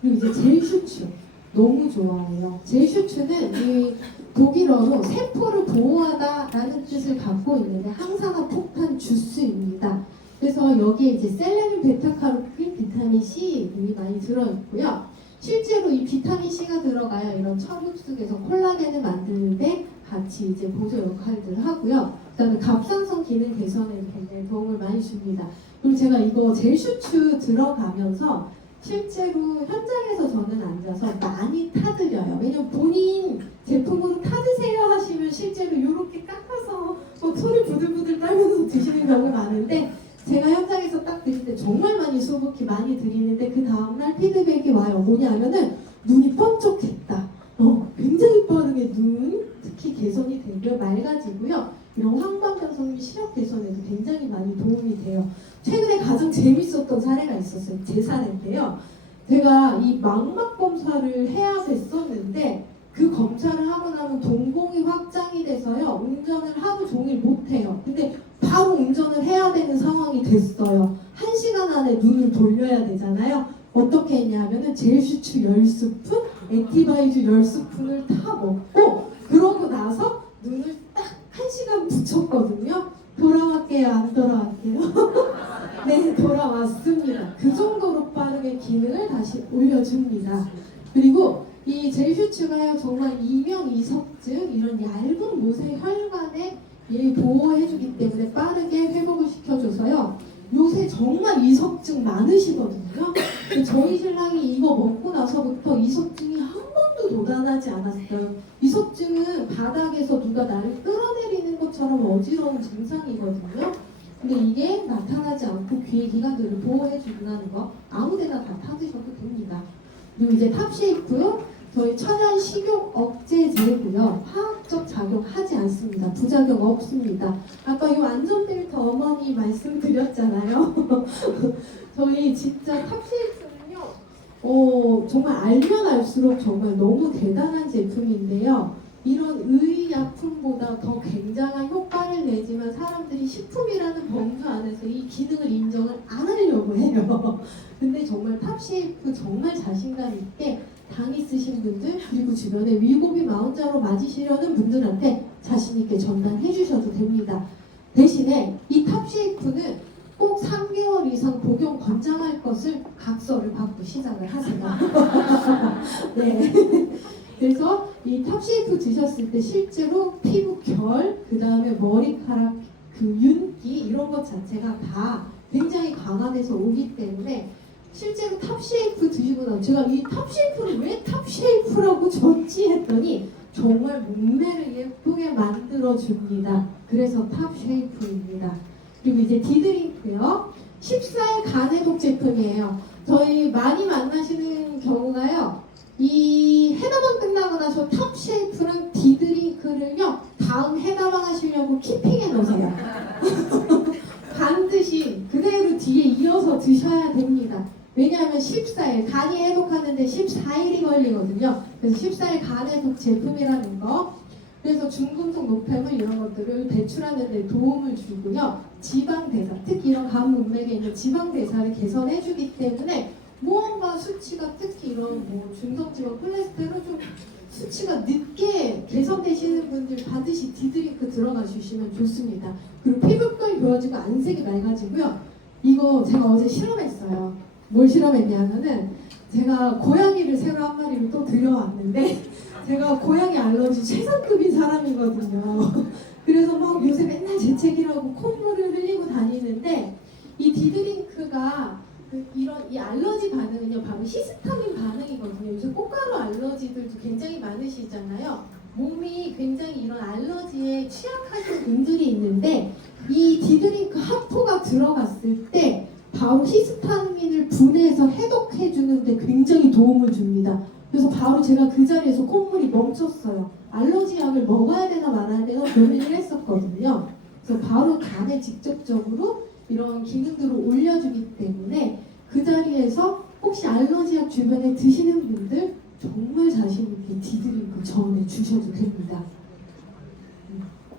그리고 이제 젤슈츠 너무 좋아해요. 젤슈츠는 이 독일어로 세포를 보호하다라는 뜻을 갖고 있는데 항산화 폭탄 주스입니다. 그래서 여기에 이제 셀레늄, 베타카로틴, 비타민 C이 많이 들어있고요. 실제로 이 비타민 C가 들어가야 이런 척흡속에서 콜라겐을 만드는데 같이 이제 보조 역할들을 하고요. 그다음에 갑상선 기능 개선에 굉장히 도움을 많이 줍니다. 그리고 제가 이거 젤슈츠 들어가면서 실제로 현장에서 저는 앉아서 많이 타드려요. 왜냐면 본인 제품으로 타드세요 하시면 실제로 이렇게 깎아서 손을 부들부들 떨면서 드시는 경우가 많은데 제가 현장에서 딱 드릴 때 정말 많이 수북히 많이 드리는데 그 다음날 피드백이 와요. 뭐냐면은 눈이 번쩍했다. 굉장히 빠르게 눈 특히 개선이 되고요. 맑아지고요. 이런 황반변성 시력 개선에도 굉장히 많이 도움이 돼요. 최근에 가장 재밌었던 사례가 있었어요. 제 사례인데요. 제가 이 망막 검사를 해야 됐었는데 그 검사를 하고 나면 동공이 확장이 돼서요. 운전을 하루 종일 못해요. 근데 바로 운전을 해야 되는 상황이 됐어요. 1시간 안에 눈을 돌려야 되잖아요. 어떻게 했냐면은 젤슈츠 10스푼, 액티바이즈 10스푼을 다 먹고 그러고 나서 눈을 딱 1시간 붙였거든요. 돌아왔게요, 안 돌아왔게요? 네, 돌아왔습니다. 그 정도로 빠르게 기능을 다시 올려줍니다. 그리고 이 젤슈츠가요 정말 이명이석증 이런 얇은 모세 혈관에 보호해주기 때문에 빠르게 회복을 시켜줘서요. 요새 정말 이석증 많으시거든요. 저희 신랑이 이거 먹고 나서부터 이석증이 한 번도 돋아나지 않았어요. 이석증은 바닥에서 누가 나를 끌어내리는 것처럼 어지러운 증상이거든요. 근데 이게 나타나지 않고 귀의 기관들을 보호해준다는 거 아무데나 다 타드셔도 됩니다. 그리고 이제 탑쉐이프 저희 천연 식욕 억제제고요. 화학적 작용하지 않습니다. 부작용 없습니다. 아까 이 안전벨트 어머니 말씀드렸잖아요. 저희 진짜 탑쉐이프는요. 정말 알면 알수록 정말 너무 대단한 제품인데요. 이런 의약품보다 더 굉장한 효과를 내지만 사람들이 식품이라는 범주 안에서 이 기능을 인정을 안 하려고 해요. 근데 정말 탑쉐이프 정말 자신감 있게 당 있으신 분들 그리고 주변에 위고비 마운자로 맞으시려는 분들한테 자신 있게 전달해 주셔도 됩니다. 대신에 이 탑쉐이프는 꼭 3개월 이상 복용 권장할 것을 각서를 받고 시작을 하세요. 네. 그래서 이 탑쉐이프 드셨을 때 실제로 피부 결, 그 다음에 머리카락 그 윤기 이런 것 자체가 다 굉장히 강화돼서 오기 때문에 실제로 탑쉐이프 드시고 나서 제가 이 탑쉐이프를 왜 탑쉐이프라고 줬지 했더니 정말 몸매를 예쁘게 만들어줍니다. 그래서 탑쉐이프입니다. 그리고 이제 디드링크요. 14일 간해독 제품이에요. 저희 많이 만나시는 경우가요. 이 해다방 끝나고 나서 탑쉐이프랑 디드링크를요. 다음 해다방 하시려고 키핑해 놓으세요. 반드시 그 뒤에 이어서 드셔야 됩니다. 왜냐하면 14일, 간이 해독하는데 14일이 걸리거든요. 그래서 14일 간 해독 제품이라는 거. 그래서 중금속 노폐물 이런 것들을 배출하는 데 도움을 주고요. 지방 대사, 특히 이런 간 문맥에 있는 지방 대사를 개선해 주기 때문에 무언가 수치가 특히 이런 뭐 중성지방 콜레스테롤 좀 수치가 늦게 개선되시는 분들 반드시 디드링크 들어가 주시면 좋습니다. 그리고 피부결 좋아지고 안색이 맑아지고요. 이거 제가 어제 실험했어요. 뭘 실험했냐면은 제가 고양이를 새로 한 마리를 또 들여왔는데 제가 고양이 알러지 최상급인 사람이거든요. 그래서 막 요새 맨날 재채기라고 콧물을 흘리고 다니는데 이 디드링크가 이런 이 알러지 반응은요 바로 히스타민 반응이거든요. 요새 꽃가루 알러지들도 굉장히 많으시잖아요. 몸이 굉장히 이런 알러지에 취약하신 분들이 있는데 이 디드링크 하포가 들어갔을 때 바로 히스타민을 분해해서 해독해 주는데 굉장히 도움을 줍니다. 그래서 바로 제가 그 자리에서 콧물이 멈췄어요. 알러지 약을 먹어야 되나 말아야 되나 고민을 했었거든요. 그래서 바로 간에 직접적으로 이런 기능들을 올려주기 때문에 그 자리에서 혹시 알러지 약 주변에 드시는 분들 정말 자신 있게 디드링크 전해 주셔도 됩니다.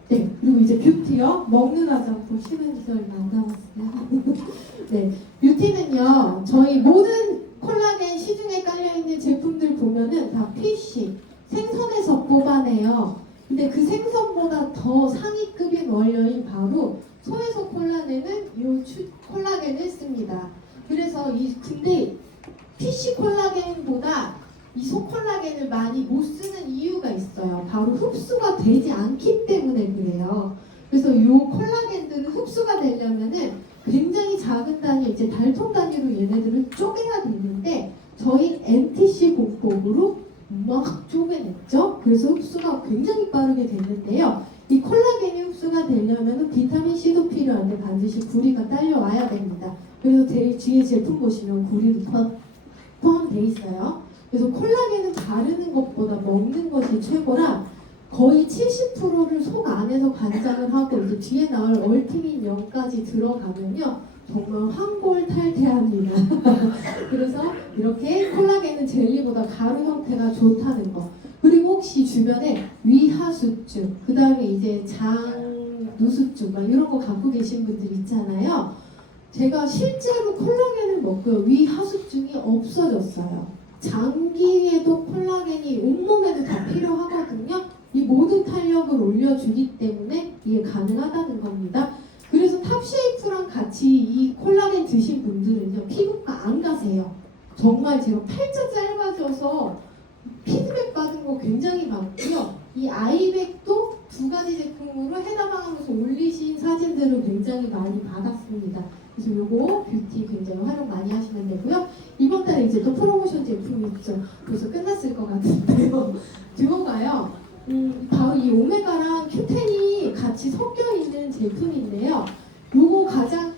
네, 그리고 이제 뷰티요. 먹는 화장품 쉬는 지 얼마 안 남았어요. 네, 뷰티는요. 저희 모든 콜라겐 시중에 깔려있는 제품들 보면은 다 PC, 생선에서 뽑아내요. 근데 그 생선보다 더 상위급인 원료인 바로 소에서 콜라겐은 요 콜라겐을 씁니다. 그래서 근데 PC 콜라겐보다 이 소콜라겐을 많이 못 쓰는 이유가 있어요. 바로 흡수가 되지 않기 때문에 그래요. 그래서 이 콜라겐들은 흡수가 되려면은 굉장히 작은 단위, 이제 달통 단위로 얘네들을 쪼개야 되는데 저희 NTC 공법으로 막 쪼개냈죠. 그래서 흡수가 굉장히 빠르게 됐는데요. 이 콜라겐이 흡수가 되려면 비타민 C도 필요한데 반드시 구리가 딸려와야 됩니다. 그래서 제일 뒤에 제품 보시면 구리도 포함되어 있어요. 그래서 콜라겐은 바르는 것보다 먹는 것이 최고라 거의 70%를 속 안에서 관장을 하고 이제 뒤에 나올 얼티민 0까지 들어가면요 정말 황골탈퇴합니다. 그래서 이렇게 콜라겐은 젤리보다 가루 형태가 좋다는 거. 그리고 혹시 주변에 위하수증, 그 다음에 이제 장누수증 막 이런 거 갖고 계신 분들 있잖아요. 제가 실제로 콜라겐을 먹고요 위하수증이 없어졌어요. 장기에도 콜라겐이 온몸에도 다 필요하거든요. 이 모든 탄력을 올려주기 때문에 이게 가능하다는 겁니다. 그래서 탑쉐이프랑 같이 이 콜라겐 드신 분들은요 피부과 안 가세요. 정말 제가 팔자 짧아져서 피드백 받은 거 굉장히 많고요. 이 아이백도 두 가지 제품으로 해당하면서 올리신 사진들을 굉장히 많이 받았습니다. 그래서 요거 뷰티 굉장히 활용 많이 하시면 되고요. 이번 달에 이제 또 프로모션 제품이 있죠. 벌써 끝났을 것 같은데요. 듀오가요. 바로 이 오메가랑 큐텐이 같이 섞여 있는 제품인데요. 요거 가장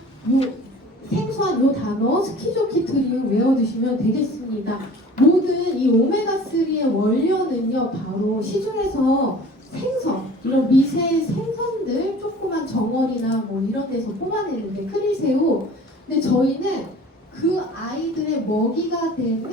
생소한 요 단어 스키조키트리움 외워두시면 되겠습니다. 모든 이 오메가3의 원료는요 바로 시중에서 생선, 이런 미세 생선들 조그만 정어리나 뭐 이런 데서 뽑아내는데 크릴새우. 근데 저희는 그 아이들의 먹이가 되는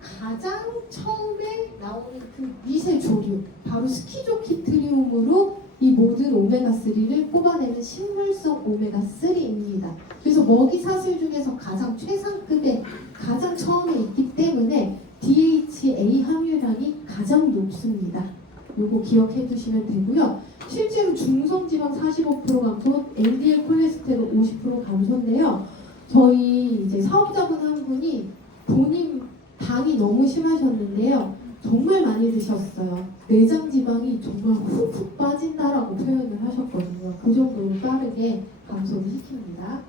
가장 처음에 나오는 그 미세 조류 바로 스키조키트리움으로 이 모든 오메가3를 뽑아내는 식물성 오메가3입니다. 그래서 먹이 사슬 중에서 가장 최상급의 가장 처음에 있기 때문에 DHA 함유량이 가장 높습니다. 요거 기억해 두시면 되고요. 실제로 중성지방 45% 감소, LDL 콜레스테롤 50% 감소인데요. 저희 이제 사업자분 한 분이 본인 당이 너무 심하셨는데요. 정말 많이 드셨어요. 내장 지방이 정말 훅훅 빠진다라고 표현을 하셨거든요. 그 정도로 빠르게 감소를 시킵니다.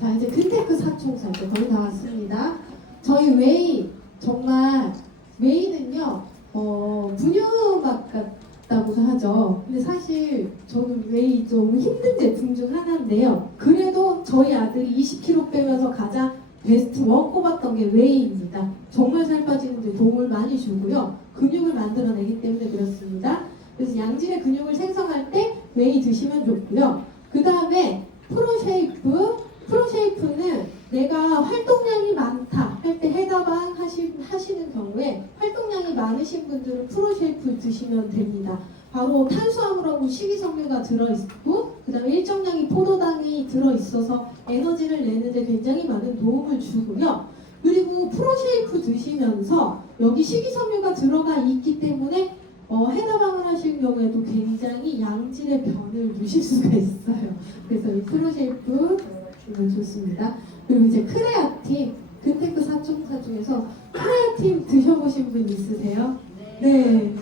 자, 이제 근테크 사총사 이제 거의 다 왔습니다. 저희 웨이 정말 웨이는요 분유맛 같다고 하죠. 근데 사실 저는 웨이 좀 힘든 제품 중 하나인데요. 그래도 저희 아들이 20kg 빼면서 가장 베스트 원 꼽았던 게 웨이입니다. 정말 살 빠지는데 도움을 많이 주고요. 근육을 만들어내기 때문에 그렇습니다. 그래서 양질의 근육을 생성할 때 웨이 드시면 좋고요. 그 다음에 프로쉐이프 프로쉐이프는 내가 활동량이 많다 할 때 해다방 하시는 경우에 활동량이 많으신 분들은 프로쉐이프 드시면 됩니다. 바로 탄수화물하고 식이섬유가 들어있고 그 다음에 일정량의 포도당이 들어있어서 에너지를 내는데 굉장히 많은 도움을 주고요. 그리고 프로쉐이프 드시면서 여기 식이섬유가 들어가 있기 때문에 해다방을 하실 경우에도 굉장히 양질의 변을 누실 수가 있어요. 그래서 이 프로쉐이프 이건 좋습니다. 그리고 이제 크레아틴, 근테크 사총사 중에서 크레아틴 드셔보신 분 있으세요? 네.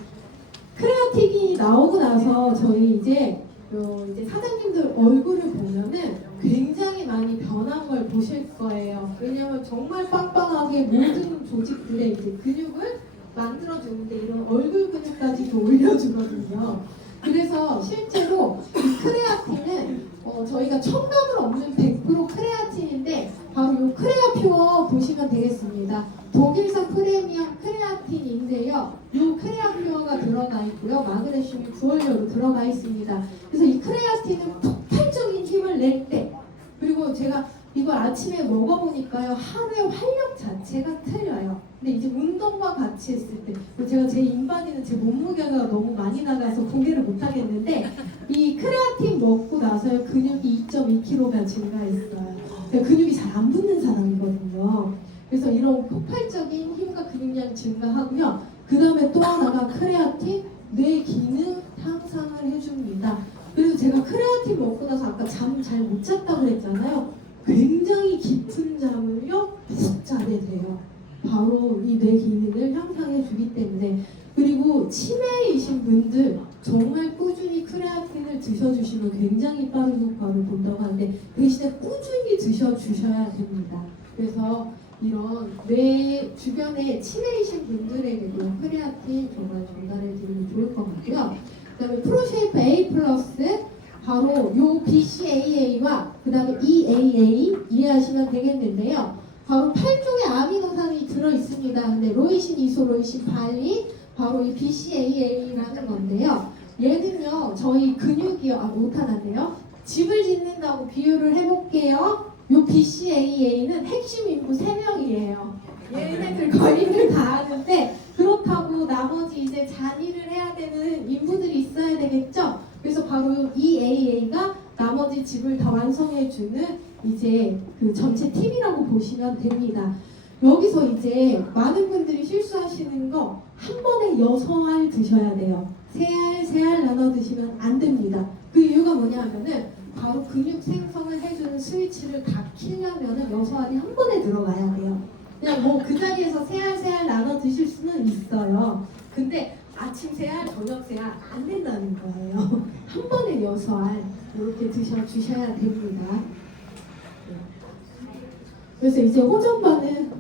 크레아틴이 나오고 나서 저희 이제 사장님들 얼굴을 보면은 굉장히 많이 변한 걸 보실 거예요. 왜냐하면 정말 빵빵하게 모든 조직들의 이제 근육을 만들어주는데 이런 얼굴 근육까지도 올려주거든요. 그래서 실제로 이 크레아틴은 저희가 첨가물 없는 100% 크레아틴인데 바로 이 크레아퓨어 보시면 되겠습니다. 독일산 프리미엄 크레아틴인데요. 이 크레아퓨어가 들어가 있고요. 마그네슘이 구원료로 들어가 있습니다. 그래서 이 크레아틴은 폭발적인 힘을 낼 때 그리고 제가 이걸 아침에 먹어보니까요. 하루의 활력 자체가 틀려요. 근데 이제 운동과 같이 했을 때 제가 제 인바디는 제 몸무게가 너무 많이 나가서 공개를 못하겠는데 이 크레아틴 먹고 나서요. 근육이 2.2kg가 증가했어요. 근육이 잘 안 붙는 사람이거든요. 그래서 이런 폭발적인 힘과 근육량 증가하고요. 그 다음에 또 하나가 크레아틴 뇌 기능 향상을 해줍니다. 그리고 제가 크레아틴 먹고 나서 아까 잠 잘 못 잤다고 했잖아요. 굉장히 깊은 잠을요 푹 자게 돼요. 바로 이 뇌 기능을 향상해 주기 때문에. 그리고 치매이신 분들 정말 꾸준히 크레아틴을 드셔주시면 굉장히 빠른 효과를 본다고 하는데 대신에 꾸준히 드셔주셔야 됩니다. 그래서 이런 뇌 주변에 치매이신 분들에게도 크레아틴 정말 전달해 드리면 좋을 것 같고요. 그 다음에 프로쉐이프 A 플러스 바로 요 BCAA와 그 다음에 EAA 이해하시면 되겠는데요. 바로 8종의 아미노산이 들어있습니다. 근데 로이신, 이소로이신, 발린 바로 이 BCAA라는 건데요. 얘는요 저희 근육이요 못하는데요. 집을 짓는다고 비유를 해볼게요. 요 BCAA는 핵심 인부 3명이에요. 얘네들 거의를 다 하는데 그렇다고 나머지 이제 잔일을 해야 되는 인부들이 있어야 되겠죠? 그래서 바로 EAA가 나머지 집을 다 완성해주는 이제 그 전체 팀이라고 보시면 됩니다. 여기서 이제 많은 분들이 실수하시는 거 한 번에 6알 드셔야 돼요. 3알 나눠 드시면 안 됩니다. 그 이유가 뭐냐 하면은 바로 근육 생성을 해주는 스위치를 다 키려면은 6알이 한 번에 들어가야 돼요. 그냥 뭐 그 자리에서 3알 나눠 드실 수는 있어요. 근데 아침 3알, 저녁 3알 안 된다는 거예요. 한 번에 6알 이렇게 드셔주셔야 됩니다. 그래서 이제 호전 반응,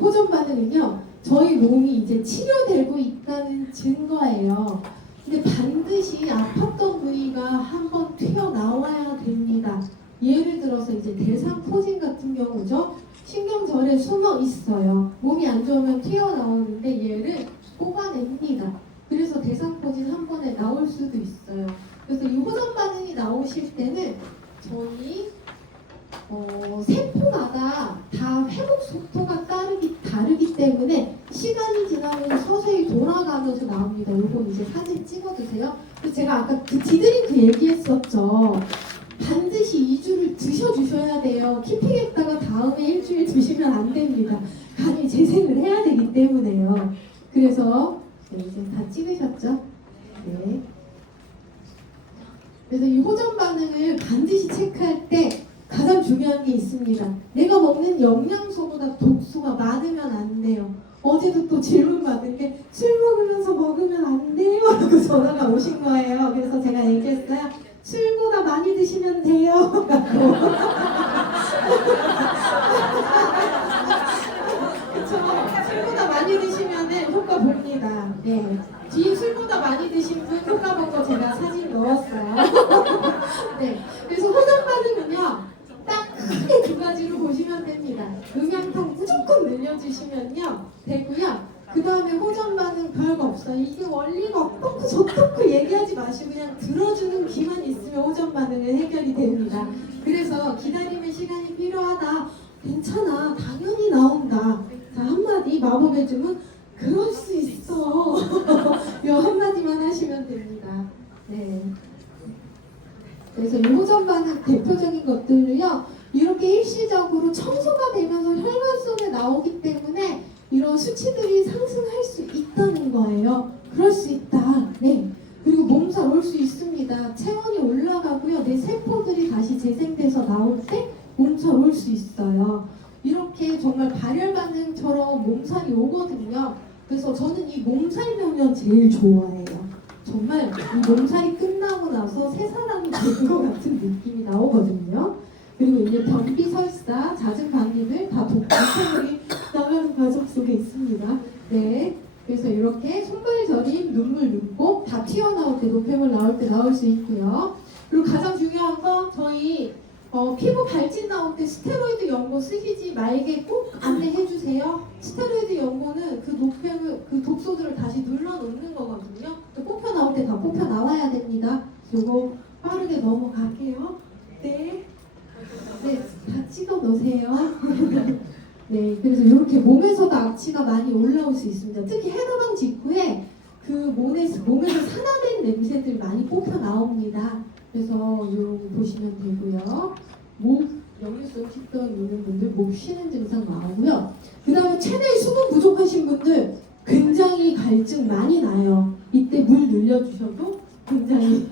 호전 반응은요, 저희 몸이 이제 치료되고 있다는 증거예요. 근데 반드시 아팠던 부위가 한번 튀어나와야 됩니다. 예를 들어서 이제 대상포진 같은 경우죠. 신경절에 숨어 있어요. 몸이 안 좋으면 튀어나오는데 얘를 뽑아냅니다. 그래서 대상포진 한 번에 나올 수도 있어요. 그래서 이 호전 반응이 나오실 때는 저희 세포마다 다 회복 속도가 다르기 때문에 시간이 지나면 서서히 돌아가면서 나옵니다. 요건 이제 사진 찍어주세요. 그래서 제가 아까 그 디드링크 얘기했었죠. 반드시 2주를 드셔주셔야 돼요. 키핑했다가 다음에 일주일 드시면 안 됩니다. 간이 재생을 해야 되기 때문에요. 그래서 이제 다 찍으셨죠? 네. 그래서 이 호전 반응을 반드시 체크할 때 가장 중요한 게 있습니다. 내가 먹는 영양소보다 독소가 많으면 안 돼요. 어제도 또 질문 받은 게 술 먹으면서 먹으면 안 돼요 라고 전화가 오신 거예요. 그래서 제가 얘기했어요. 술보다 많이 드시면 돼요. 그쵸? 술보다 많이 드시면 효과 봅니다. 네. 뒤에 술보다 많이 드신 분 효과 본 거 제가 사진 넣었어요. 네. 그래서 호전 반응은요. 딱 크게 2가지로 보시면 됩니다. 영양소 무조건 늘려주시면요 되고요. 그 다음에 호전 반응 별거 없어요. 이게 원리가 어떻고 저떻고 얘기하지 마시고 그냥 들어주는 귀만 있으면 호전 반응은 해결이 됩니다. 그래서 그래서 기다림의 시간이 필요하다. 괜찮아. 당연히 나온다. 자, 한마디 마법의 주문. 그럴 수 있어. 이 한마디만 하시면 됩니다. 네. 그래서 이 호전 반응 대표적인 것들을요. 이렇게 일시적으로 청소가 되면서 혈관속에 나오기 때문에 이런 수치들이 상승할 수 있다는 거예요. 그럴 수 있다. 네. 그리고 몸살 올 수 있습니다. 체온이 올라가고요. 내 세포들이 다시 재생돼서 나올 때 몸살 올 수 있어요. 이렇게 정말 발열 반응처럼 몸살이 오거든요. 그래서 저는 이 몸살 명령 제일 좋아해요. 정말 이 몸살이 끝나고 나서 새 사람이 된 것 같은 느낌이 나오거든요. 그리고 이제 변비, 설사, 잦은 감기들 다 독감이 나가는 과정 속에 있습니다. 네. 그래서 이렇게 손발 저림, 눈물 눈곱 다 튀어나올 때, 노폐물 나올 때 나올 수 있고요. 그리고 가장 중요한 건 저희 피부 발진 나올 때 스테로이드 연고 쓰시지 말게 꼭 안내해 주세요. 스테로이드 연고는 그 노폐물, 그 독소들을 다시 눌러놓는 거거든요. 뽑혀 나올 때 다 뽑혀 나와야 됩니다. 요거 빠르게 넘어갈게요. 네. 네, 다 찍어 놓으세요. 네, 그래서 이렇게 몸에서도 악취가 많이 올라올 수 있습니다. 특히 헤드방 직후에 그 몸에서 산화된 냄새들 많이 뽑혀 나옵니다. 그래서 요 보시면 되고요. 목 역류성 식도염 있는 분들 목 쉬는 증상 나오고요. 그 다음에 체내 수분 부족하신 분들 굉장히 갈증 많이 나요. 이때 물 늘려주셔도 굉장히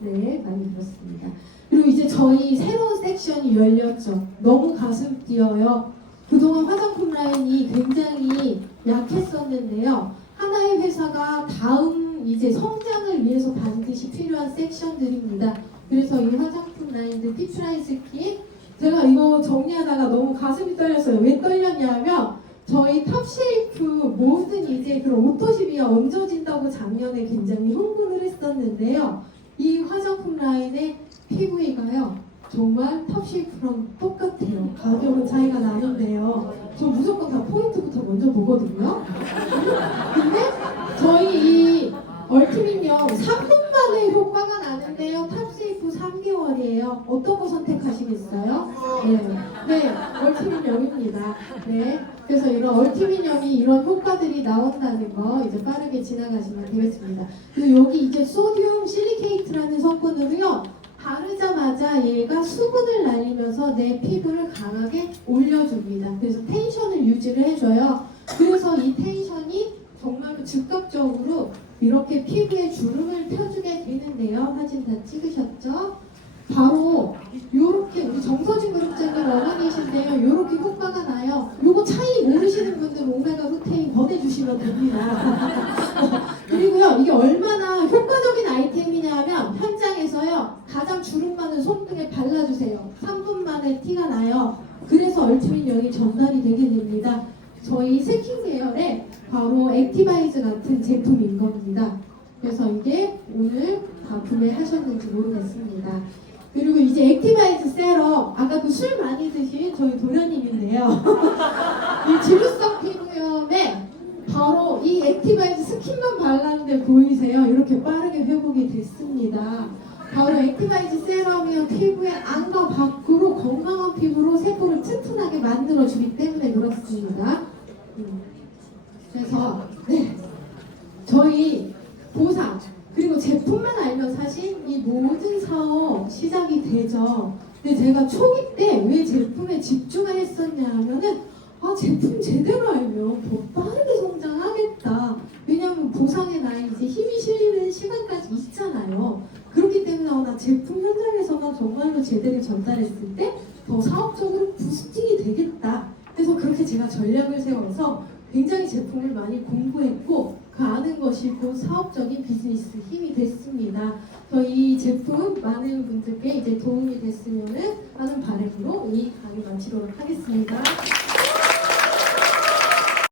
네, 많이 그렇습니다. 그리고 이제 저희 새로운 섹션이 열렸죠. 너무 가슴 뛰어요. 그동안 화장품 라인이 굉장히 약했었는데요. 하나의 회사가 다음 이제 성장을 위해서 반드시 필요한 섹션들입니다. 그래서 이 화장품 라인들 피트라인 스킨 제가 이거 정리하다가 너무 가슴이 떨렸어요. 왜 떨렸냐면 저희 탑쉐이프 모든 이제 그런 오토시비가 얹어진다고 작년에 굉장히 흥분을 했었는데요. 이 화장품 라인의 PV가요 정말 탑쉐이프랑 똑같아요. 가격은 차이가 나는데요. 저 무조건 다 포인트부터 먼저 보거든요. 근데 저희 이 얼티밋요 3분 만에 효과가 나는데요. 탑쉐이프 3개월이에요. 어떤 거 선택하시겠어요? 네, 얼티밋염입니다. 네, 그래서 이런 얼티밋염이 이런 효과들이 나온다는 거 이제 빠르게 지나가시면 되겠습니다. 그리고 여기 이제 소듐 실리케이트라는 성분으로요. 바르자마자 얘가 수분을 날리면서 내 피부를 강하게 올려줍니다. 그래서 텐션을 유지를 해줘요. 그래서 이 텐션이 정말 즉각적으로 이렇게 피부에 주름을 펴주게 되는데요. 사진 다 찍으셨죠? 바로 요렇게 우리 정서진 그룹장님 어머니신데요. 요렇게 효과가 나요. 요거 차이 모르시는 분들 오메가 루테인 보내주시면 됩니다. 그리고요 이게 얼마나 효과적인 아이템이냐면 현장에서요 가장 주름 많은 손등에 발라주세요. 3분 만에 티가 나요. 그래서 얼티밋0이 전달이 되게 됩니다. 저희 스킨 계열의 바로 액티바이즈 같은 제품인 겁니다. 그래서 이게 오늘 다 구매하셨는지 모르겠습니다. 그리고 이제 액티바이즈 세럼 아까 그 술 많이 드신 저희 도련님인데요. 이 지루성 피부염에 바로 이 액티바이즈 스킨만 발랐는데 보이세요? 이렇게 빠르게 회복이 됐습니다. 바로 액티바이즈 세럼이요 피부의 안과 밖으로 건강한 피부로 세포를 튼튼하게 만들어주기 때문에 그렇습니다. 그래서 네 저희 보상 그리고 제품만 알면 사실 이 모든 사업 시작이 되죠. 근데 제가 초기 때 왜 제품에 집중을 했었냐 하면은 제품 제대로 알면 더 빠르게 성장하겠다. 왜냐하면 보상에 나의 이제 힘이 실리는 시간까지 있잖아요. 그렇기 때문에 나 제품 현장에서만 정말로 제대로 전달했을 때 더 사업적으로 부스팅이 되겠다. 그래서 그렇게 제가 전략을 세워서 굉장히 제품을 많이 공부했고 그 아는 것이 곧 사업적인 비즈니스 힘이 됐습니다. 저희 제품 많은 분들께 이제 도움이 됐으면 하는 바람으로 이 강의 마치도록 하겠습니다.